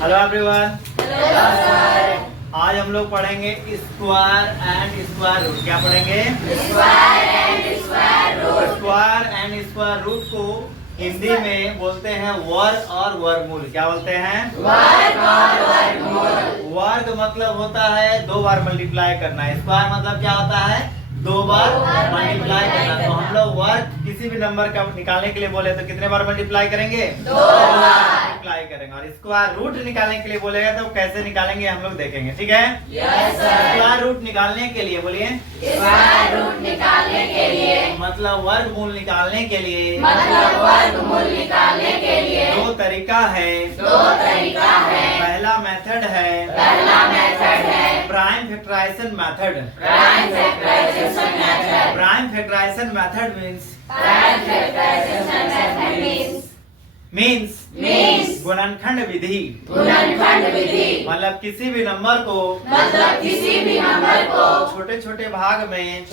Hello everyone. Hello sir. आज हम लोग पढ़ेंगे स्क्वायर एंड स्क्वायर रूट। क्या पढ़ेंगे? Square and square root. Square and square root को हिंदी में बोलते हैं वर्ग और वर्गमूल। क्या बोलते हैं? वर्ग और वर्गमूल। वर्ग मतलब होता है दो बार मल्टीप्लाई करना। स्क्वायर मतलब क्या होता है? दो बार मल्टीप्लाई करना। तो हम लोग वर्ग किसी भी नंबर का निकालने के लिए बोले तो कितने बार मल्टीप्लाई करेंगे? दो बार मल्टीप्लाई करेंगे। और स्क्वायर रूट निकालने के लिए बोलेगा तो कैसे निकालेंगे हम लोग देखेंगे। ठीक है? Yes sir. स्क्वायर रूट निकालने के लिए बोलिए। स्क्वायर रूट निकालने के लिए मतलब वर्गमूल निकालने के लिए मतलब वर्गमूल निकालने के लिए दो तरीका है। दो तरीका है। पहला मेथड है पहला मेथड है prime factorisation method. Prime factorisation method. Prime factorisation method prime factorisation method means गुणनखंड विधि। गुणनखंड विधि मतलब किसी भी नंबर को मतलब किसी भी नंबर को छोटे छोटे भाग में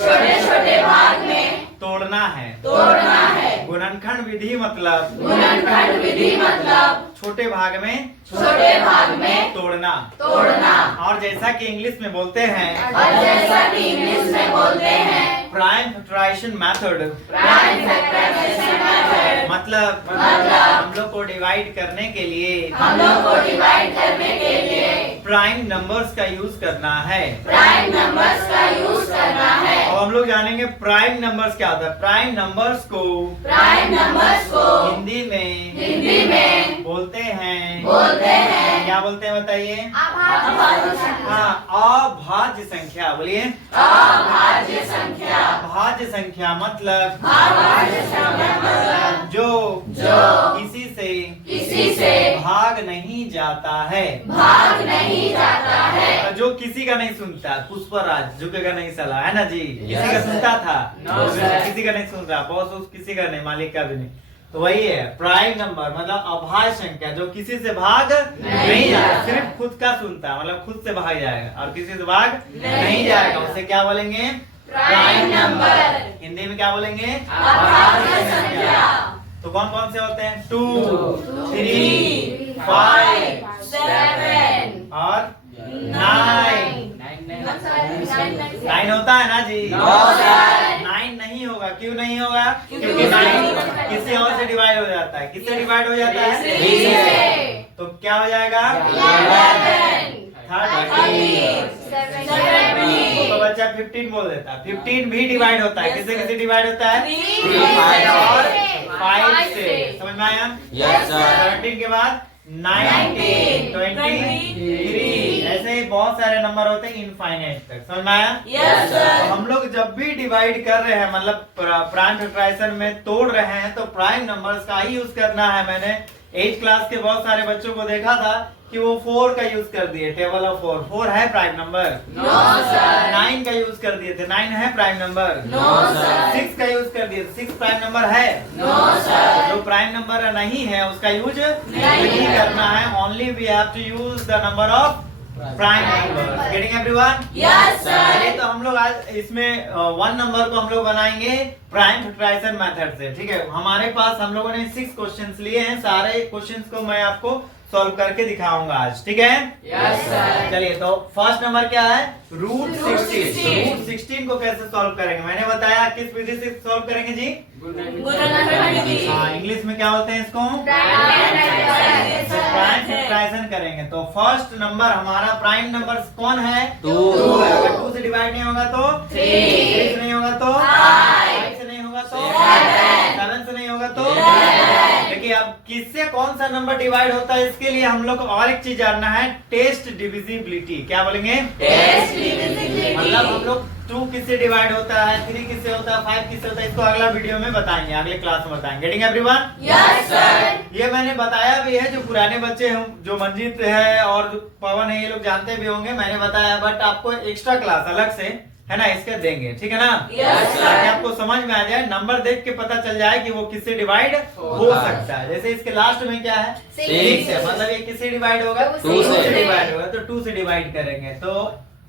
तोड़ना है। तोड़ना है। गुणनखंड विधि मतलब गुणनखंड विधि मतलब छोटे भाग में तोड़ना। और जैसा कि इंग्लिश में बोलते हैं और जैसा कि इंग्लिश में बोलते हैं prime factorisation method. Prime factorisation method मतलब हम लोग को डिवाइड करने के लिए हम लोग को डिवाइड करने के लिए प्राइम नंबर्स का यूज करना है। प्राइम नंबर्स का यूज करना है। और हम लोग जानेंगे प्राइम नंबर्स क्या होता है। प्राइम नंबर्स को हिंदी में बोलते हैं क्या बोलते हैं बताइए? हाँ, अभाज्य संख्या। बोलिए अभाज्य संख्या। भाज्य संख्या मतलब जो किसी से भाग नहीं जाता है। जो किसी का नहीं सुनता। पुष्पराज झुकेगा नहीं साला, है ना जी? किसी का सुनता था? किसी का नहीं सुन रहा। बॉस किसी का नहीं, मालिक का भी नहीं। तो वही है प्राइम नंबर मतलब अभाज्य संख्या जो किसी से भाग नहीं जाएगा। सिर्फ खुद का सुनता है मतलब खुद से भाग जाएगा और किसी से भाग नहीं जाएगा। उसे क्या बोलेंगे? Prime number. हिंदी में क्या बोलेंगे? अभाज्य संख्या। तो कौन कौन से होते हैं? 2, 3, 5 7 और 9। 9 होता है ना जी? 9 नहीं होगा। क्यों नहीं होगा? क्योंकि 9 किसी और से डिवाइड हो जाता है। किससे डिवाइड हो जाता है? तो क्या हो जाएगा? 13 तो बच्चा 15 बोल देता है। 15 भी डिवाइड होता है। किससे किससे डिवाइड होता है? 3 और 5 से। समझ में आया? 17 के बाद 19, 23। ऐसे ही बहुत सारे नंबर होते हैं इनफाइनाइट तक। समझ में आया? तो हम लोग जब भी डिवाइड कर रहे हैं मतलब प्राइम फैक्टराइजेशन में तोड़ रहे हैं तो प्राइम नंबर्स का ही यूज करना है। मैंने 8th क्लास के बहुत सारे बच्चों को देखा था कि वो 4 का यूज कर दिए। टेबल ऑफ 4 है प्राइम नंबर? 9 का यूज कर दिए थे। 9 है प्राइम नंबर? 6 का यूज कर दिए। 6 प्राइम नंबर है? जो प्राइम नंबर नहीं है उसका यूज नहीं करना है। Only we have to use the number of prime number. Getting everyone? चलिए तो हम लोग आज इसमें 1 नंबर को हम लोग बनाएंगे प्राइम फैक्टराइजेशन मेथड से। ठीक है? हमारे पास हम लोगों ने 6 क्वेश्चंस लिए हैं। सारे क्वेश्चंस को मैं आपको सॉल्व करके दिखाऊंगा आज। ठीक है? चलिए तो फर्स्ट नंबर क्या है? रूट 16। रूट 16 को कैसे सॉल्व करेंगे मैंने बताया। किस विधि से सॉल्व करेंगे जी? हाँ, इंग्लिश में क्या बोलते हैं इसको? प्राइम फैक्टराइजेशन करेंगे। तो फर्स्ट नंबर हमारा प्राइम नंबर कौन है? 2 है। अगर 2 से डिवाइड नहीं होगा तो 3 से नहीं होगा तो 5 से नहीं होगा तो 7 से नहीं होगा तो। देखिए अब किससे कौन सा नंबर डिवाइड होता है इसके लिए हम लोग को और एक चीज जानना है, टेस्ट डिविजिबिलिटी। क्या बोलेंगे? मतलब हम लोग 2 किससे डिवाइड होता है, 3 किससे होता है, 5 किससे होता है, इसको अगला वीडियो में बताएंगे, अगले क्लास में बताएंगे। Getting everyone? ये मैंने बताया भी है। जो पुराने बच्चे हैं जो मंजीत है और पवन है ये लोग जानते भी होंगे। मैंने बताया बट आपको एक्स्ट्रा क्लास अलग से है ना इसके देंगे। ठीक है ना? ताकि आपको समझ में आ जाए, नंबर देख के पता चल जाए कि वो किससे डिवाइड हो सकता है। जैसे इसके लास्ट में क्या है? 6 है। मतलब ये किससे डिवाइड होगा? 2 से डिवाइड होगा। तो 2 से डिवाइड करेंगे तो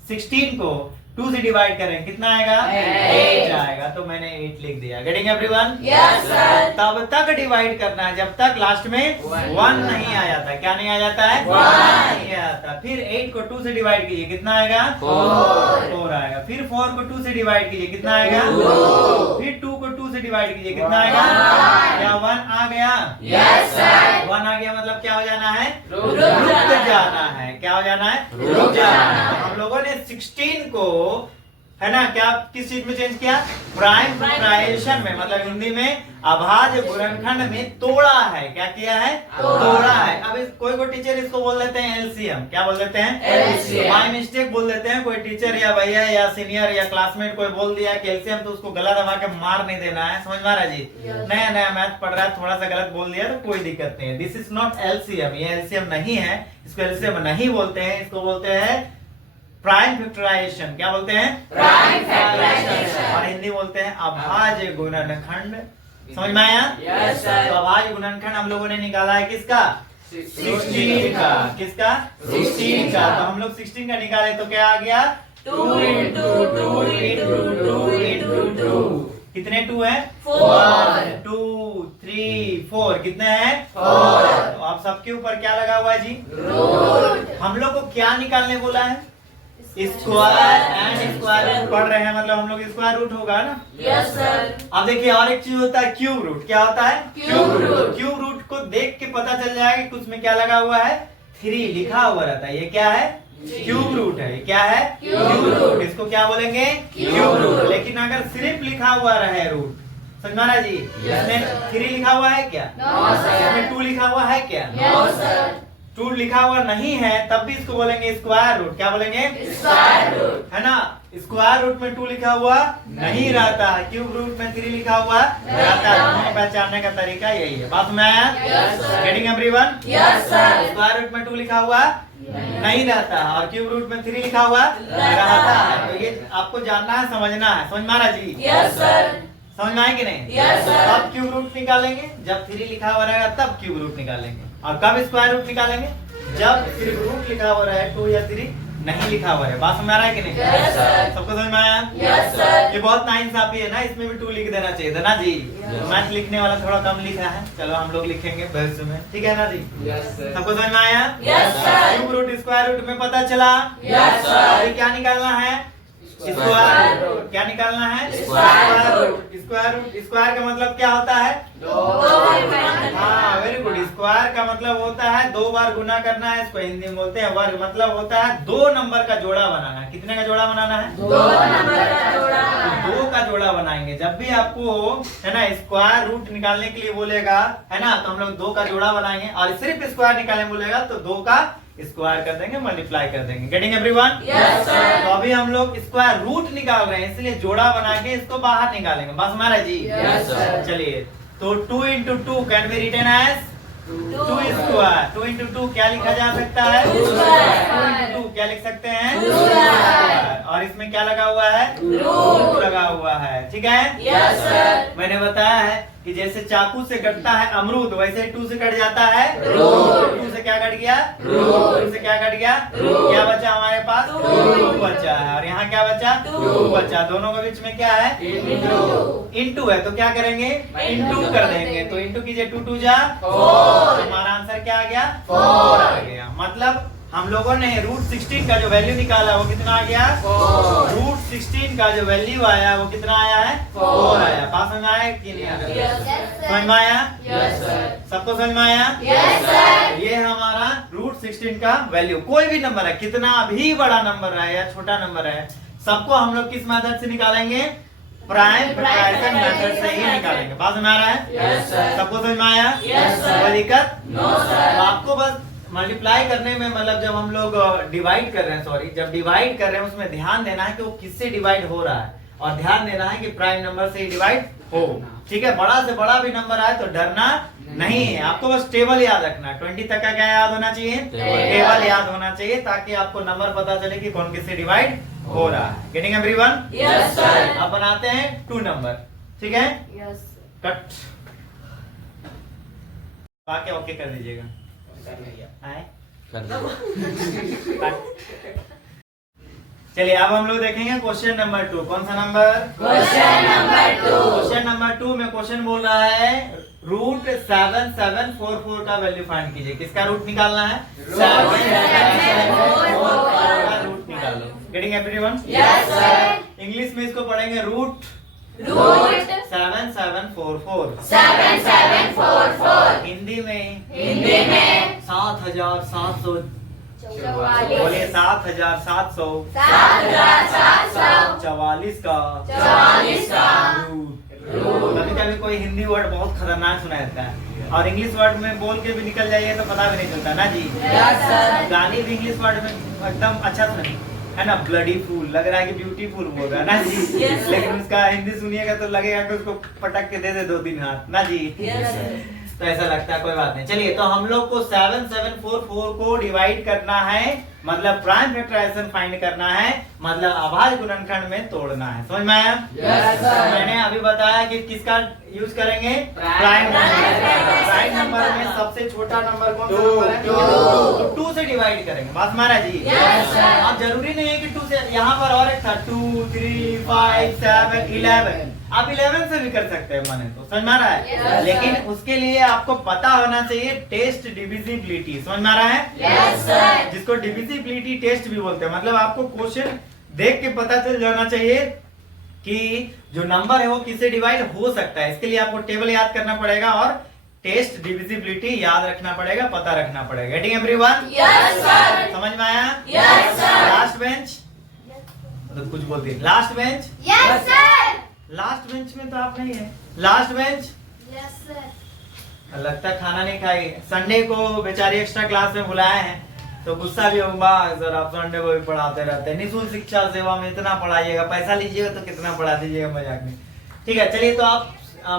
16 को 2 से डिवाइड करें कितना आएगा 8 आएगा, तो मैंने 8 लिख दिया। Getting everyone? Yes, sir. तब तक डिवाइड करना है जब तक लास्ट में 1 नहीं आ जाता। क्या नहीं आ जाता है? 1 नहीं आता। फिर 8 को 2 से डिवाइड कीजिए कितना आएगा 4 आएगा। फिर 4 को 2 से डिवाइड कीजिए कितना आएगा 2। फिर 2 को 2 से डिवाइड कीजिए कितना आएगा 1। क्या 1 आ गया? Yes, sir. 1 आ गया मतलब क्या हो जाना है? रुक जाना है। क्या हो जाना है? रुक जाना है। हम लोगों ने 16 को है ना क्या किस चीज में चेंज किया? प्राइम फैक्टराइजेशन में, मतलब हिंदी में अभाज्य गुणनखंड में तोड़ा है। क्या किया है? तोड़ा है। अब कोई टीचर इसको बोल देते हैं एलसीएम। क्या बोल देते हैं? LCM। बाय मिस्टेक बोल देते हैं। कोई टीचर या भैया या सीनियर या क्लासमेट कोई बोल दिया कि एलसीएम, तो उसको गला दबा के मार नहीं देना है। समझ में आ रहा है जी? नया नया मैथ पढ़ रहा है, थोड़ा सा गलत बोल दिया तो कोई दिक्कत नहीं है। दिस इज नॉट एलसीएम, ये एलसीएम नहीं है। इसको एलसीएम नहीं बोलते हैं, इसको बोलते हैं प्राइम फैक्टराइजेशन। क्या बोलते हैं? Prime factorisation. और हिंदी बोलते हैं अभाज्य गुणनखंड। समझ में आया? Yes, sir. तो अभाज्य गुणनखंड हम लोगों ने निकाला है किसका? 16 का। किसका? 16 का। तो हम लोग 16 का निकाले तो क्या आ गया? 2 into 2 into 2 into 2। कितने 2 है? 4। 2 3 4 कितने हैं? 4। तो आप सबके ऊपर क्या लगा हुआ है जी? रूट। हम लोग को क्या निकालने बोला है? स्क्वायर एंड स्क्वायर रूट पढ़ रहे हैं, मतलब हम लोग स्क्वायर रूट होगा ना। Yes, sir. अब देखिए और एक चीज होता है क्यूब रूट। क्या होता है? Cube root. क्यूब रूट को देख के पता चल जाएगा कि कुछ में क्या लगा हुआ है? 3 लिखा हुआ रहता है। ये क्या है? क्यूब रूट है। ये क्या है? Cube root. इसको क्या बोलेंगे? Cube root. लेकिन अगर सिर्फ लिखा हुआ रहे रूट, समझ में आ रहा है जी? इसमें 3 लिखा हुआ है क्या? No, sir. इसमें 2 लिखा हुआ है क्या? No, sir. 2 लिखा हुआ नहीं है तब भी इसको बोलेंगे स्क्वायर रूट। क्या बोलेंगे? Square root. है ना? स्क्वायर रूट में 2 लिखा हुआ नहीं रहता है, क्यूब रूट में 3 लिखा हुआ रहता है। दोनों पहचानने का तरीका यही है। बात में आया? Yes, sir. Getting everyone? Yes, sir. Square root में 2 लिखा हुआ नहीं रहता और क्यूब रूट में 3 लिखा हुआ रहता है। तो ये आपको जानना है, समझना है। समझ में आ रहा जी? Yes, sir. समझ में आए कि नहीं? Yes, sir. कब क्यूब रूट निकालेंगे? जब 3 लिखा हुआ रहेगा तब क्यूब रूट निकालेंगे। और कब स्क्वायर रूट निकालेंगे? जब सिर्फ रूट लिखा हुआ रहे, 2 या 3 नहीं लिखा हुआ है। बात समझ में आ रहा है कि नहीं? Yes, sir. सबको समझ में आया? Yes, sir. ये बहुत नाइंसाफी है ना, इसमें भी 2 लिख देना चाहिए था ना जी। मैथ लिखने वाला थोड़ा कम लिखा है, चलो हम लोग लिखेंगे भविष्य में, ठीक है ना जी? सबको समझ में आया? Yes, sir. Cube root square root में पता चला। Yes, sir. अभी क्या निकालना है? Square root. क्या निकालना है? Square root. Square root. Square का मतलब क्या होता है? हाँ, वेरी गुड। स्क्वायर का मतलब होता है 2 बार गुना करना है। इसको हिंदी में बोलते हैं वर्ग। मतलब होता है 2 नंबर का जोड़ा बनाना है। कितने का जोड़ा बनाना है? 2 नंबर का जोड़ा। 2 का जोड़ा बनाएंगे। जब भी आपको है ना स्क्वायर रूट निकालने के लिए बोलेगा, है ना, तो हम लोग 2 का जोड़ा बनाएंगे। और सिर्फ स्क्वायर निकालने बोलेगा तो 2 का स्क्वायर कर देंगे, मल्टीप्लाई कर देंगे। Getting everyone? Yes, sir. तो अभी हम लोग स्क्वायर रूट निकाल रहे हैं, इसलिए जोड़ा बना के इसको बाहर निकालेंगे। बस हमारा जी? Yes, sir. चलिए, तो 2 into 2 can be written as 2 square. 2 into 2 क्या लिखा जा सकता है? 2 square। 2 into 2 क्या लिख सकते हैं? 2 square। और इसमें क्या लगा हुआ है? रूट लगा हुआ है। ठीक है? Yes, sir. मैंने बताया है कि जैसे चाकू से कटता है अमरूद, वैसे 2 से कट जाता है रूट। 2 से क्या कट गया? रूट। 2 से क्या कट गया? रूट। क्या बचा हमारे पास? 2 बचा है। और यहाँ क्या बचा? 2 बचा। दोनों के बीच में क्या है? Into। इंटू है तो क्या करेंगे? इंटू कर देंगे। तो इंटू कीजिए, 2 2 जा 4। हमारा आंसर क्या आ गया? 4 आ गया। मतलब हम लोगों ने रूट 16 का जो वैल्यू निकाला वो कितना आ गया? 4। रूट 16 का जो वैल्यू आया वो कितना आया है? 4 आया। बात समझ में आया कि नहीं आया? Yes, sir. समझ में आया? Yes, sir. सबको समझ में आया? Yes, sir. ये हमारा रूट 16 का वैल्यू। कोई भी नंबर है, कितना भी बड़ा नंबर रहे या छोटा नंबर है, सबको हम लोग किस मेथड से निकालेंगे? प्राइम फैक्टराइजेशन मेथड से ही निकालेंगे। बात समझ में आ रहा है? Yes, sir. सबको समझ में आया? Yes, sir. कोई दिक्कत? No, sir. तो आपको बस मल्टीप्लाई करने में, मतलब जब हम लोग डिवाइड कर रहे हैं, सॉरी, जब डिवाइड कर रहे हैं उसमें ध्यान देना है कि वो किससे डिवाइड हो रहा है, और ध्यान देना है कि प्राइम नंबर से ही डिवाइड हो। ठीक है? बड़ा से बड़ा भी नंबर आए तो डरना नहीं है। आपको बस टेबल याद रखना है। 20 तक का क्या याद होना चाहिए? टेबल याद होना चाहिए, ताकि आपको नंबर पता चले कि कौन किससे डिवाइड हो रहा है। Getting everyone? Yes, sir. अब बनाते हैं 2 नंबर। ठीक है? Yes. कट बाकी ओके कर दीजिएगा। आए? कट। चलिए अब हम लोग देखेंगे क्वेश्चन नंबर 2। कौन सा number? Question number 2। Question number 2 में क्वेश्चन बोल रहा है रूट 7744 का वैल्यू फाइंड कीजिए। किसका रूट निकालना है? 7744 का रूट निकालो। Getting everyone? Yes sir. English में इसको पढ़ेंगे रूट 7744। 7744। हिंदी में 7700। 44। बोलिए 7744 का रूट। कभी कभी कोई हिंदी वर्ड बहुत खतरनाक सुना जाता है और इंग्लिश वर्ड में बोल के भी निकल जाइए तो पता भी नहीं चलता ना जी। गाली भी इंग्लिश वर्ड में एकदम अच्छा सुनी है ना, ब्लडी फूल लग रहा है कि ब्यूटीफुल बोल रहा है ना जी। लेकिन उसका हिंदी सुनिएगा तो लगेगा कि उसको पटक के दे 2-3 हाथ ना जी। तो ऐसा लगता है, कोई बात नहीं। चलिए तो हम लोग को 7744 को डिवाइड करना है, मतलब प्राइम फैक्टराइजेशन फाइंड करना है, मतलब अभाज्य गुणनखंड में तोड़ना है। समझ में आया? मैंने अभी बताया कि किसका यूज करेंगे? Prime number. प्राइम नंबर में सबसे छोटा नंबर कौन सा नंबर है? 2 से डिवाइड करेंगे। बात मारा जी? अब जरूरी नहीं है कि 2 से, यहाँ पर और एक था 2 3 5 7 11। आप 11 से भी कर सकते हैं माने तो। समझ में आ रहा है? लेकिन उसके लिए आपको पता होना चाहिए टेस्ट डिविजिबिलिटी। समझ में आ रहा है? जिसको डिविजिबिलिटी टेस्ट भी बोलते हैं, मतलब आपको क्वेश्चन देख के पता चल जाना चाहिए कि जो नंबर है वो किससे डिवाइड हो सकता है। इसके लिए आपको टेबल याद करना पड़ेगा और टेस्ट डिविजिबिलिटी याद रखना पड़ेगा, पता रखना पड़ेगा। Getting everyone? समझ में आया? लास्ट बेंच तो कुछ बोलती है। Last bench? लास्ट बेंच में तो आप नहीं है। Last bench? लगता है खाना नहीं खाई। संडे को बेचारी एक्स्ट्रा क्लास में बुलाए हैं तो गुस्सा भी होगा सर, आप संडे को भी पढ़ाते रहते हैं। निःशुल्क शिक्षा सेवा में इतना पढ़ाइएगा, पैसा लीजिएगा तो कितना पढ़ा दीजिएगा, मजाक में। ठीक है, चलिए तो आप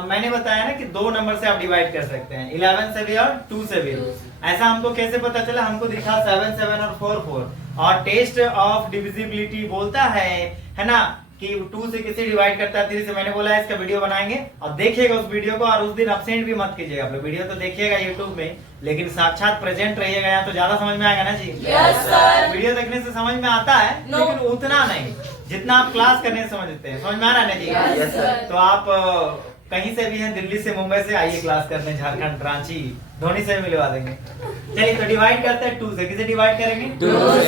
मैंने बताया ना कि 2 नंबर से आप डिवाइड कर सकते हैं, 11 से भी और 2 से भी। ऐसा हमको कैसे पता चला? हमको दिखा 7 7 और 4 4 और टेस्ट ऑफ डिविजिबिलिटी बोलता है ना कि 2 से किसे डिवाइड करता है 3 से। मैंने बोला है इसका वीडियो बनाएंगे और देखिएगा उस वीडियो को, और उस दिन अब्सेंट भी मत कीजिएगा। आप लोग वीडियो तो देखिएगा यूट्यूब में, लेकिन साक्षात प्रेजेंट रहिएगा यहाँ तो ज्यादा समझ में आएगा ना जी। वीडियो देखने से समझ में आता है लेकिन उतना नहीं जितना आप क्लास करने से समझते हैं। समझ में आ रहा है ना जी? तो आप कहीं से भी हैं, दिल्ली से मुंबई से, आइए क्लास करने, झारखंड रांची धोनी से मिलवा देंगे। चलिए तो डिवाइड करते हैं 2 से। किसे डिवाइड करेंगे? 2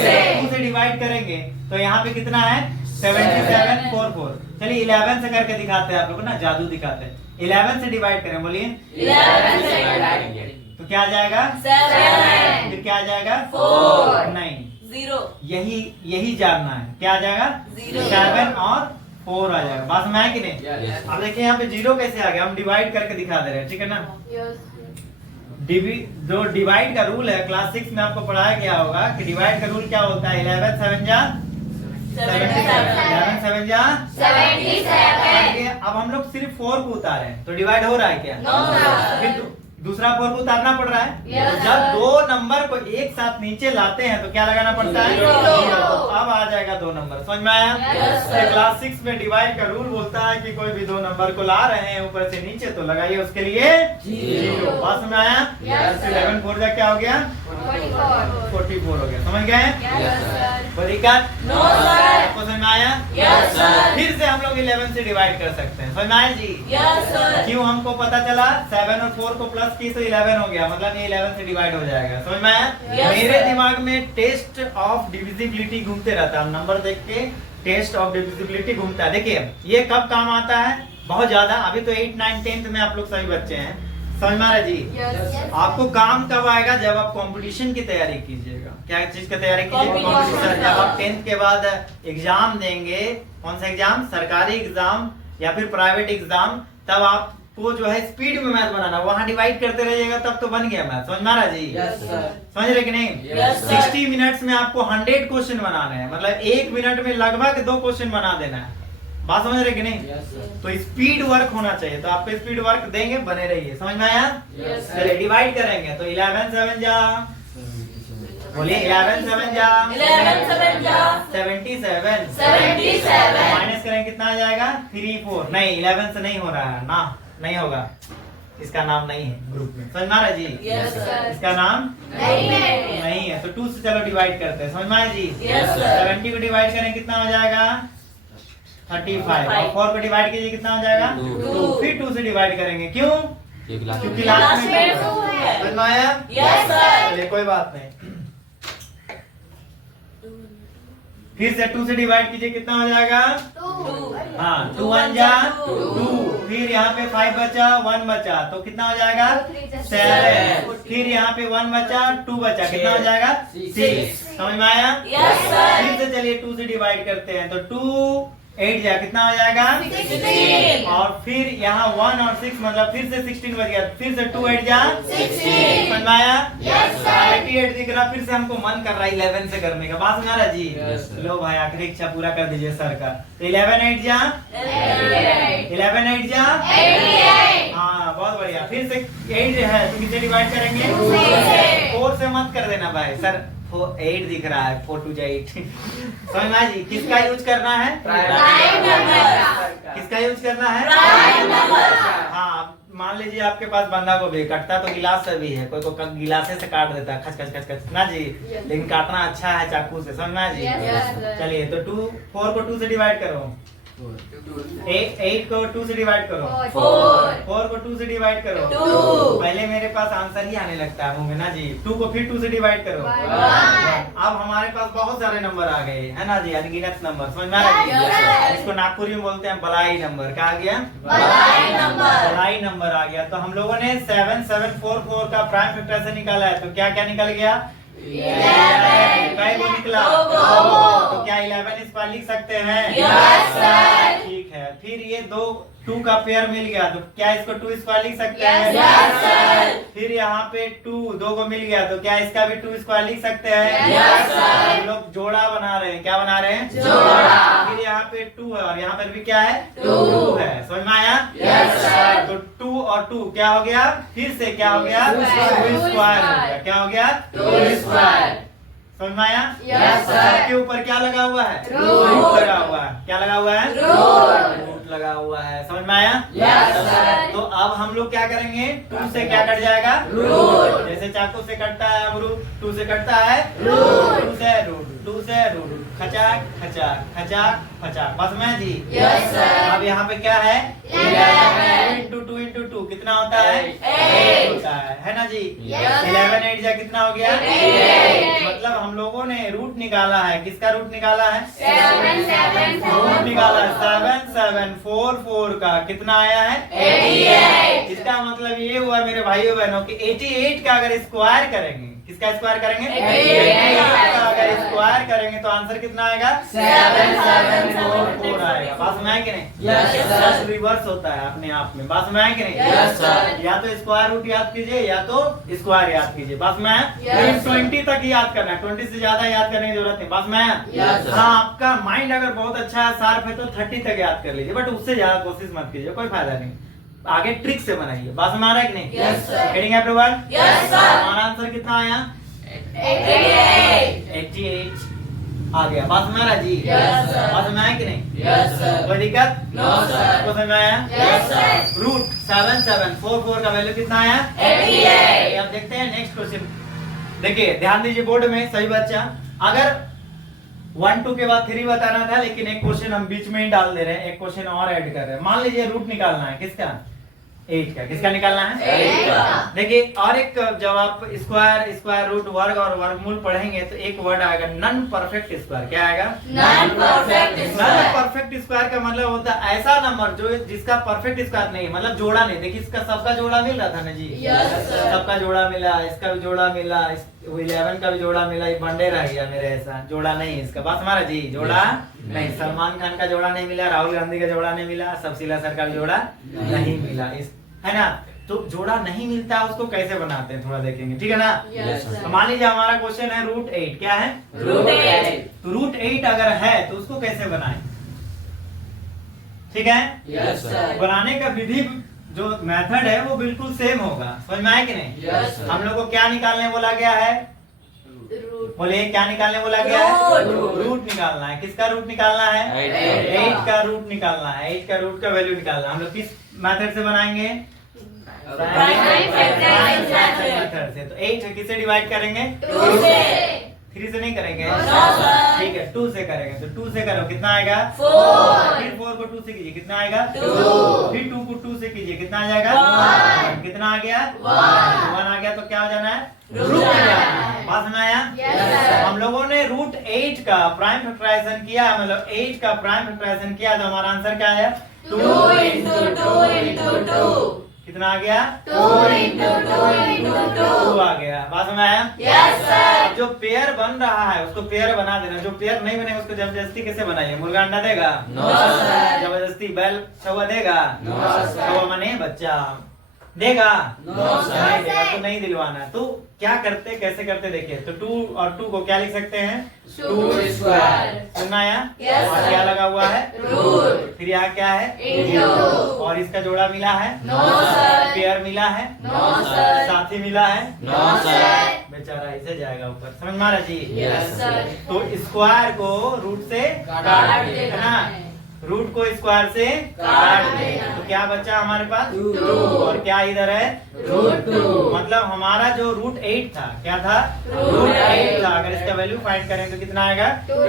से डिवाइड करेंगे तो यहाँ पे कितना है? 7744। चलिए 11 से करके दिखाते हैं आप लोग ना, जादू दिखाते हैं। 11 से डिवाइड करें, बोलिए। 11 से डिवाइड तो क्या आ जाएगा? 7। फिर क्या आ जाएगा? 4। नहीं, 0। यही जानना है। क्या आ जाएगा? 7 और 4 आ जाएगा। बात में आया कि नहीं? अब देखिए यहाँ पे 0 कैसे आ गया, हम डिवाइड करके दिखा दे रहे हैं, ठीक है ना। जो डिवाइड का रूल है क्लास 6 में आपको पढ़ाया गया होगा कि डिवाइड का रूल क्या होता है? 11 7 जा 77। अब हम लोग सिर्फ 4 को उतारे हैं तो डिवाइड हो रहा है क्या? फिर दूसरा 4 को उतारना पड़ रहा है। तो जब 2 नंबर को एक साथ नीचे लाते हैं तो क्या लगाना पड़ता है? 0। तो अब आ जाएगा 2 नंबर। समझ में आया? क्लास 6 में डिवाइड का रूल बोलता है कि कोई भी 2 नंबर को ला रहे हैं ऊपर से नीचे तो लगाइए उसके लिए 0। बात में आया? 11 4 जा क्या हो गया? 44 हो गया। समझ गए? कोई दिक्कत? आपको समझ में आया? फिर से हम लोग 11 से डिवाइड कर सकते हैं। समझ में आया जी? क्यों हमको पता चला? 7 और 4 को प्लस की तो 11 हो गया, मतलब ये 11 से डिवाइड हो जाएगा। समझ में आया? मेरे दिमाग में टेस्ट ऑफ डिविजिबिलिटी घूमते रहता है, नंबर देख के टेस्ट ऑफ डिविजिबिलिटी घूमता है। देखिए ये कब काम आता है? बहुत ज्यादा। अभी तो 8 9 10th में आप लोग सभी बच्चे हैं। समझ में आ रहा है जी? आपको काम कब आएगा? जब आप कंपटीशन की तैयारी कीजिएगा। क्या चीज की तैयारी कीजिएगा? कंपटीशन। जब आप 10th के बाद एग्जाम देंगे, कौन सा एग्जाम? सरकारी एग्जाम या फिर प्राइवेट एग्जाम, तब आपको जो है स्पीड में मैथ बनाना, वहां डिवाइड करते रहिएगा तब तो बन गया मैथ। समझ में आ रहा है जी? समझ रहे कि नहीं? 60 मिनट्स में आपको 100 क्वेश्चन बनाने हैं, मतलब 1 मिनट में लगभग 2 क्वेश्चन बना देना है। बात समझ रहे कि नहीं? तो स्पीड वर्क होना चाहिए, तो आपको स्पीड वर्क देंगे, बने रहिए। समझ में आया? चलिए डिवाइड करेंगे तो 11 7 जा, बोलिए 11 7 जा 77। माइनस करेंगे कितना आ जाएगा? 3 4। नहीं 11 से नहीं हो रहा है ना, नहीं होगा। इसका नाम नहीं है ग्रुप में, समझ में आ रहा है जी? Yes, sir. इसका नाम नहीं है, तो 2 से चलो डिवाइड करते हैं, समझ में आया जी? Yes, sir. 70 को डिवाइड करें कितना हो जाएगा 35, और 4 को डिवाइड कीजिए कितना हो जाएगा 2, फिर 2 से डिवाइड करेंगे, क्यों? क्योंकि लास्ट में 2 है, समझ में आया? Yes, sir. चलिए कोई बात नहीं, फिर से 2 से डिवाइड कीजिए कितना हो जाएगा 2. हाँ 2 1 जा 2, फिर यहाँ पे 5 बचा 1 बचा तो कितना हो जाएगा 7, फिर यहाँ पे 1 बचा 2 बचा कितना हो जाएगा 6, समझ में आया? Yes, sir. फिर से चलिए 2 से डिवाइड करते हैं तो 2 8 जा कितना हो जाएगा 16, और फिर यहाँ 1 और 6 मतलब फिर से 16 बच गया, फिर से 2 8 जा 16, समझ में आया? Yes, sir. 88 दिख रहा, फिर से हमको मन कर रहा है 11 से करने का, बात समझ आ रहा जी? Yes, sir. लो भाई आखिरी इच्छा पूरा कर दीजिए सर का, तो 11 8 जा 11 8 जा 88, हाँ बहुत बढ़िया, फिर से 8 है तो किससे डिवाइड करेंगे 4 से। 4 से मत कर देना भाई सर, 8 दिख रहा है 4 2 8 समझ में आया जी? किसका यूज करना है? Prime number. किसका यूज करना है? Prime number. हाँ मान लीजिए आपके पास बंधा गोभी कटता तो गिलास से भी है, कोई को गिलासे से काट देता है खच खच खच खच ना जी, लेकिन काटना अच्छा है चाकू से, समझ में आया जी? Yes, sir. चलिए तो 4 को 2 से डिवाइड करो, 8 को 2 से डिवाइड करो, 4 को 2 से डिवाइड करो, 2, पहले मेरे पास आंसर ही आने लगता है मुंह में ना जी, 2 को फिर 2 से डिवाइड करो, 1, अब हमारे पास बहुत सारे नंबर आ गए है ना जी, अनगिनत नंबर, समझ में आ रहा Yes, है? sir. इसको नागपुरी में बोलते हैं बलाई नंबर, क्या आ गया? बलाई नंबर. बलाई नंबर आ गया, तो हम लोगों ने 7744 का प्राइम फैक्टर से निकाला है, तो क्या क्या निकल गया 11, कई वो निकला तो क्या 11 इस पर लिख सकते हैं? Yes, sir. ठीक है, फिर ये 2 का पेयर मिल गया तो क्या इसको 2 स्क्वायर लिख सकते हैं? Yes, sir. फिर यहाँ पे 2 को मिल गया तो क्या इसका भी 2 स्क्वायर लिख सकते हैं? Yes, sir. हम लोग जोड़ा बना रहे हैं, क्या बना रहे हैं? जोड़ा. फिर यहाँ पे 2 है और यहाँ पर भी क्या है 2 है, समझ में आया? Yes, sir. तो 2 और 2 क्या हो गया, फिर से क्या हो गया 2 square. 2 स्क्वायर हो गया, क्या हो गया 2 square. समझ में आया? Yes, sir. सबके ऊपर क्या लगा हुआ है? Root. लगा हुआ है, क्या लगा हुआ है? Root. रूट लगा हुआ है, समझ में आया? Yes, sir. तो अब हम लोग क्या करेंगे 2 से क्या कट जाएगा Root. जैसे चाकू से कटता है अब रूट 2 से कटता है Root. 2 से रूट 2 से रूट खचाक खचाक खचाक खचाक, बस में जी? Yes, sir. अब यहाँ पे क्या है 11 2 into 2 into 2 कितना होता है 8 होता है ना जी? Yes. 11 8 जा कितना हो गया 88. मतलब हम लोगों ने रूट निकाला है, किसका रूट निकाला है? 7 7 रूट निकाला है 7744 का, कितना आया है 88. इसका मतलब ये हुआ मेरे भाइयों बहनों कि 88 का अगर स्क्वायर करेंगे, किसका स्क्वायर करेंगे 88 का अगर स्क्वायर करेंगे तो आंसर कितना आएगा 7744 आएगा, बात में आए कि नहीं? Yes, sir. रिवर्स होता है अपने आप में, बात में आए कि नहीं? Yes, sir. या तो स्क्वायर रूट याद कीजिए या तो स्क्वायर याद कीजिए, बात में आया? Yes, sir. 20 तक ही याद करना है, 20 से ज्यादा याद करने की जरूरत नहीं, बात में आया? Yes, sir. हाँ आपका माइंड अगर बहुत अच्छा है शार्प है तो 30 तक याद कर लीजिए, बट उससे ज्यादा कोशिश मत कीजिए, कोई फायदा नहीं, आगे ट्रिक से बनाइए, बात में आ रहा है कि नहीं? Yes, sir. Heading everyone? Yes, sir. हमारा आंसर कितना आया 88. 88 आ गया, बात में आ रहा है जी? Yes, sir. बात में आया कि नहीं? Yes, sir. कोई दिक्कत? No, sir. आपको समझ में आया? Yes, sir. रूट 7744 का वैल्यू कितना आया 88. अब देखते हैं नेक्स्ट क्वेश्चन, देखिए ध्यान दीजिए बोर्ड में सभी बच्चा, अगर 1 2 के बाद 3 बताना था लेकिन एक क्वेश्चन हम बीच में ही डाल दे रहे हैं, एक क्वेश्चन और ऐड कर रहे हैं, मान लीजिए रूट निकालना है किसका 8 का, किसका निकालना है 8 का. देखिए और एक जब आप स्क्वायर स्क्वायर रूट वर्ग और वर्गमूल पढ़ेंगे तो एक वर्ड आएगा नॉन परफेक्ट स्क्वायर, क्या आएगा Non-perfect non square. Perfect square का मतलब होता है ऐसा नंबर जो जिसका परफेक्ट स्क्वायर नहीं, मतलब जोड़ा नहीं, देखिए इसका सबका जोड़ा मिल रहा था ना जी? Yes, sir. सबका जोड़ा मिला, इसका भी जोड़ा मिला, 11 का भी जोड़ा मिला, ये वनडे रह गया मेरे, ऐसा जोड़ा नहीं है इसका, बात हमारा जी जोड़ा नहीं, सलमान खान का जोड़ा नहीं मिला, राहुल गांधी का जोड़ा नहीं मिला, सबशीला सर का भी जोड़ा नहीं मिला, इस है ना? तो जोड़ा नहीं मिलता है उसको कैसे बनाते हैं थोड़ा देखेंगे, ठीक है ना? Yes, तो sir. मान लीजिए हमारा क्वेश्चन है रूट 8, क्या है Root 8. तो रूट 8 अगर है तो उसको कैसे बनाएं, ठीक है? Yes, sir. बनाने का विधि जो मेथड है वो बिल्कुल सेम होगा, समझ में आया कि नहीं? Yes, sir. हम लोग को क्या निकालने बोला गया है, बोलिए क्या निकालने बोला गया है Root. रूट निकालना है, किसका रूट निकालना है 8 8 का रूट निकालना है, 8 का रूट का वैल्यू निकालना है, हम लोग किस मेथड से बनाएंगे मेथड से। तो 8 किससे डिवाइड करेंगे? 2 से। 3 से नहीं करेंगे? No, sir। ठीक है, 2 से करेंगे। तो 2 से करो, कितना आएगा? 4। फिर 4 को 2 से कीजिए, कितना आएगा? 2। फिर 2 को 2 से कीजिए, कितना आ जाएगा? 1। कितना आ गया? 1 आ गया। तो क्या हो जाना है? रूट रूट में में जाना जाना है। है। बात समझ आया? Yes, sir। हम लोगों ने रूट 8 का प्राइम फैक्टराइजेशन किया, मतलब 8 का प्राइम फैक्टराइजेशन किया, तो हमारा आंसर क्या है? 2 into 2 into 2। कितना आ गया? 2 into 2 into 2। 2 आ गया। बात समझ आया? Yes, sir। अब जो पेयर बन रहा है उसको पेयर बना देना, जो पेयर नहीं बने उसको जबरदस्ती कैसे बनाइए? मुर्गा अंडा देगा? No, sir। जबरदस्ती बैल कौवा देगा? No, sir। कौवा माने बच्चा देगा? No, sir। नहीं देगा, तो नहीं दिलवाना है। तो क्या करते, कैसे करते देखिए। तो 2 और 2 को क्या लिख सकते हैं? 2 square। सुनना आया? Yes, और sir। क्या लगा हुआ है? रूट। फिर यहाँ क्या है? Into। और इसका जोड़ा मिला है? No, sir। पेयर मिला है? No, sir। साथी मिला है? No, sir। बेचारा ऐसे जाएगा ऊपर। समझ मारा जी? Yes, sir। तो स्क्वायर को रूट से काट देना देना है। है। रूट को स्क्वायर से काट देना। देना। तो क्या बचा हमारे पास? 2। और क्या इधर है? रूट 2। मतलब हमारा जो रूट 8 था, क्या था? रूट 8 था। अगर इसका वैल्यू फाइंड करें तो कितना आएगा? 2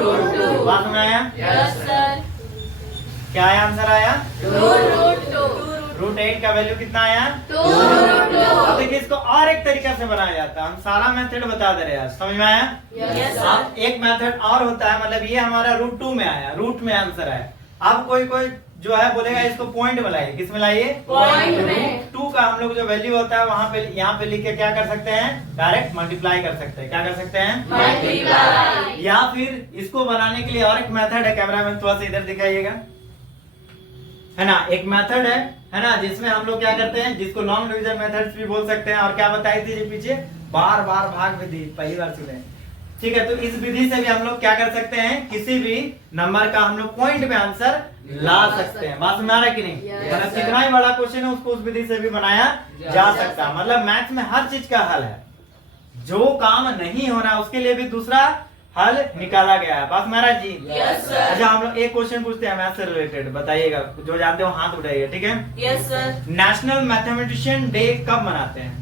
रूट 2। बात में आया? Yes, sir। क्या आया? आंसर आया? 2 रूट 2। रूट 8 का वैल्यू कितना आया? 2 रूट 2। अब देखिए, इसको और एक तरीका से बनाया जाता है। हम सारा मेथड बता दे रहे हैं, समझ में आया? Yes, sir। अब एक मेथड और होता है, मतलब ये हमारा रूट 2 में आया, रूट में आंसर है। अब कोई जो है बोलेगा इसको पॉइंट में लाइए। किस में लाइए? पॉइंट में। रूट 2 का हम लोग जो वैल्यू होता है वहां पे, यहाँ पे लिख के क्या कर सकते हैं? डायरेक्ट मल्टीप्लाई कर सकते हैं। क्या कर सकते हैं? मल्टीप्लाई। या फिर इसको बनाने के लिए और एक मेथड है। कैमरामैन थोड़ा सा इधर दिखाइएगा, है ना? एक मेथड है ना, जिसमें हम लोग क्या करते हैं, जिसको लॉन्ग डिवीजन मेथड्स भी बोल सकते हैं। और क्या बताई थी जी पीछे? बार बार भाग विधि, पहली बार सुने। ठीक है, तो इस विधि से भी हम लोग क्या कर सकते हैं? किसी भी नंबर का हम लोग पॉइंट में आंसर ला सकते हैं। बात समझ आ रहा है कि नहीं? Yes, मतलब sir। कितना ही बड़ा क्वेश्चन है उसको उस विधि से भी बनाया जा सकता है। मतलब मैथ्स में हर चीज का हल है। जो काम नहीं हो रहा उसके लिए भी दूसरा हल निकाला गया है। बात महाराज जी? Yes, sir। अच्छा, हम लोग एक क्वेश्चन पूछते हैं मैथ से रिलेटेड, बताइएगा। जो जानते हो हाथ उठाइए, ठीक है? Yes, sir। National mathematician day कब मनाते हैं?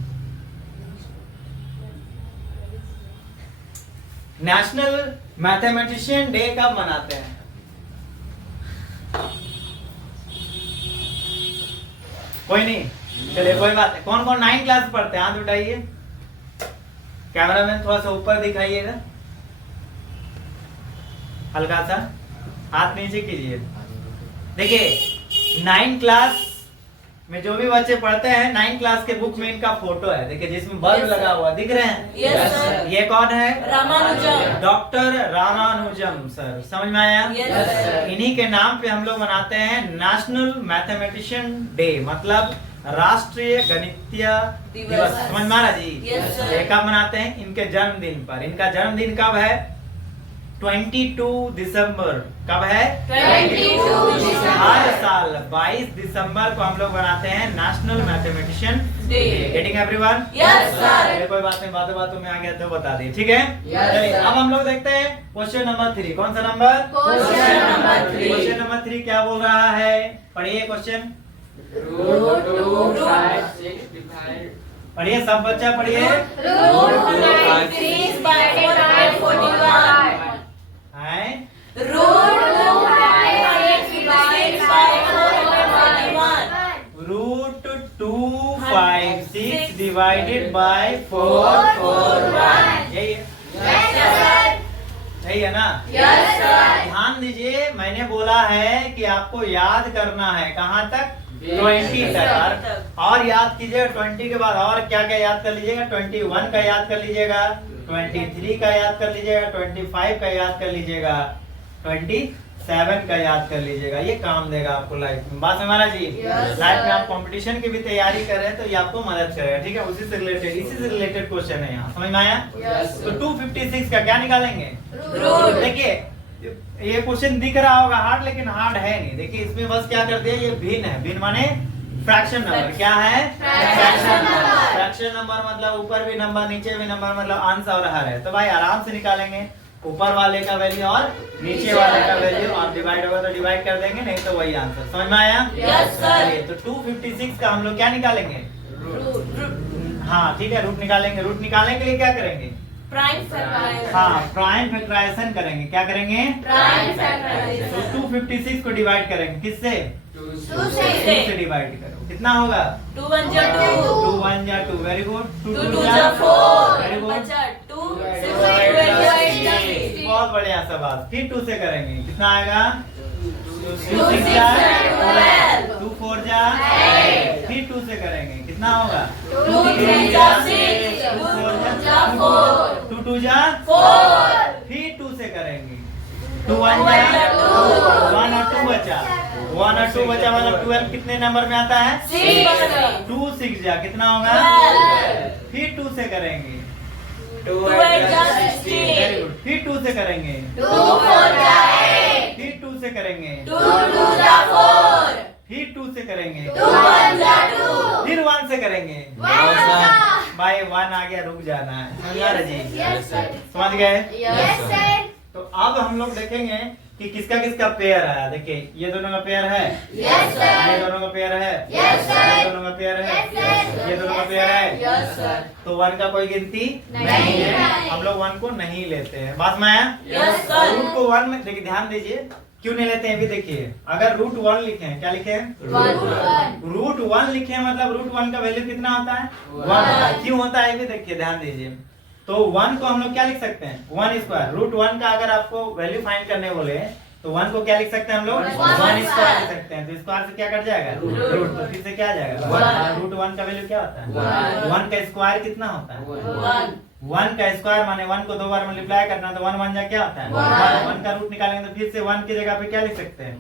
नेशनल मैथमेटिशियन डे कब मनाते हैं? कोई नहीं, चलिए कोई बात नहीं। कौन कौन 9 क्लास पढ़ते हैं? हाथ उठाइए। कैमरामैन थोड़ा सा ऊपर दिखाइएगा, हल्का सा हाथ नीचे कीजिए। देखिए 9 क्लास में जो भी बच्चे पढ़ते हैं, 9 क्लास के बुक में इनका फोटो है, देखिए, जिसमें बल्ब Yes, लगा हुआ दिख रहे हैं। Yes, sir। ये कौन है? रामानुजम। Doctor Ramanujam sir. समझ में आया? Yes, sir। इन्हीं के नाम पे हम लोग मनाते हैं नेशनल मैथमेटिशियन डे, मतलब राष्ट्रीय गणितीय दिवस। समझ में आ रहा जी? Yes, sir। ये कब मनाते हैं? इनके जन्मदिन पर। इनका जन्मदिन कब है? 22 दिसंबर। कब है? 22 दिसंबर। हर साल 22 दिसंबर को हम लोग बनाते हैं national mathematician day. Day। Getting everyone? Yes, sir। चलिए, कोई बात नहीं, बातों बातों में आ गया तो बता दी, ठीक है? Yes, चलिए, sir। अब हम लोग देखते हैं क्वेश्चन नंबर 3। कौन सा number? Question number 3। Question number 3 क्या बोल रहा है? पढ़िए क्वेश्चन, Root 2 5 6 divide। पढ़िए सब बच्चा पढ़िए। Root 6 divided by 41। हैं? Root 2 5 divided by 441। Root 256 divided by 441। यही है, Yes, sir। सही है ना? Yes, sir। ध्यान दीजिए, मैंने बोला है कि आपको याद करना है कहाँ तक? 20 तक। और याद कीजिएगा 20 के बाद और क्या क्या याद कर लीजिएगा? 21 का याद कर लीजिएगा, 23 का याद कर लीजिएगा, 25 का याद कर लीजिएगा, 27 का याद कर लीजिएगा। ये काम देगा आपको लाइफ में। बात हमारा जी? Yes, लाइफ में sir। आप कंपटीशन की भी तैयारी कर रहे हैं तो ये आपको मदद करेगा, ठीक है? उसी से रिलेटेड, इसी से रिलेटेड क्वेश्चन है यहाँ, समझ में आया? Yes, तो sir। 256 का क्या निकालेंगे? Root। देखिए ये क्वेश्चन दिख रहा होगा हार्ड, लेकिन हार्ड है नहीं। देखिए इसमें बस क्या कर दिया, ये भिन्न है। भिन्न माने फ्रैक्शन नंबर। क्या है? Fraction number। फ्रैक्शन नंबर मतलब ऊपर भी नंबर नीचे भी नंबर, मतलब अंश और हर है। तो भाई आराम से निकालेंगे। ऊपर वाले का वैल्यू और नीचे वाले का वैल्यू, और डिवाइड होगा तो डिवाइड कर देंगे, नहीं तो वही आंसर। समझ में आया? Yes, sir. चलिए, तो 256 का हम लोग क्या निकालेंगे? हाँ ठीक है, रूट निकालेंगे। रूट निकालने के लिए क्या करेंगे? Prime factorisation. हाँ, प्राइम फैक्टराइजेशन करेंगे। क्या करेंगे? प्राइम तो फैक्टराइजेशन। 256 को डिवाइड करेंगे किससे? 2 2 से डिवाइड करो, कितना होगा? 2 1 जा 2, 2 1 जा 2, वेरी गुड। 2 2 जा 4, वेरी गुड, बचा 2 6 8 जा 16। बहुत बढ़िया शाबाश। फिर 2 से करेंगे, कितना आएगा? 2 2 6 जा 12, 2 4 जा 8। फिर 2 से करेंगे, कितना होगा? 2 3 जा 6, 2 4 जा 4, 2 2 जा 4। फिर 2 से करेंगे, 2 1 जा 2, 1 और 2 बचा, 1 और 2 बचा, मतलब 12 कितने नंबर में आता है? 6। 2 6 जा कितना होगा? 12। फिर 2 से करेंगे, 2 8 जा 16, वेरी गुड। फिर 2 से करेंगे, 2 4 जा 8, फिर 2 से करेंगे, 2 2 जा 4, फिर 2 से करेंगे, 2 1 जा 2, फिर 1 से करेंगे। 1 जा। भाई 1 आ गया, रुक जाना है। समझ आ रहा जी? Yes, sir. समझ गए? Yes, sir. तो अब हम लोग देखेंगे कि किसका किसका पेयर है। देखिए, ये दोनों का पेयर है, Yes, sir. ये दोनों का पेयर है, Yes, sir. ये दोनों का पेयर है, Yes, sir. ये दोनों का पेयर है। Yes, sir. तो 1 का कोई गिनती नहीं नहीं है, है। हम लोग 1 को नहीं लेते हैं। बात में आया? Yes, sir. रूट को 1 में देखिए, ध्यान दीजिए क्यों नहीं लेते हैं भी। देखिए, अगर रूट 1 लिखे हैं, क्या लिखे हैं? 1 रूट 1 लिखे हैं, मतलब रूट 1 का वैल्यू कितना होता है? 1 होता है। क्यों होता है भी देखिए, ध्यान दीजिए। तो 1 को हम लोग क्या लिख सकते हैं? 1 स्क्वायर। रूट 1 का अगर आपको वैल्यू फाइंड करने बोले तो 1 को क्या लिख सकते हैं हम लोग? 1 स्क्वायर लिख सकते हैं। तो स्क्वायर से क्या कट जाएगा? रूट। तो फिर से क्या आ जाएगा? 1। रूट 1 का वैल्यू क्या होता है? 1 का स्क्वायर कितना होता है? 1 का स्क्वायर माने 1 को 2 बार मल्टीप्लाई करना, तो 1 1 जा क्या होता है? 1 का रूट निकालेंगे तो फिर से 1 की जगह पे क्या लिख सकते हैं?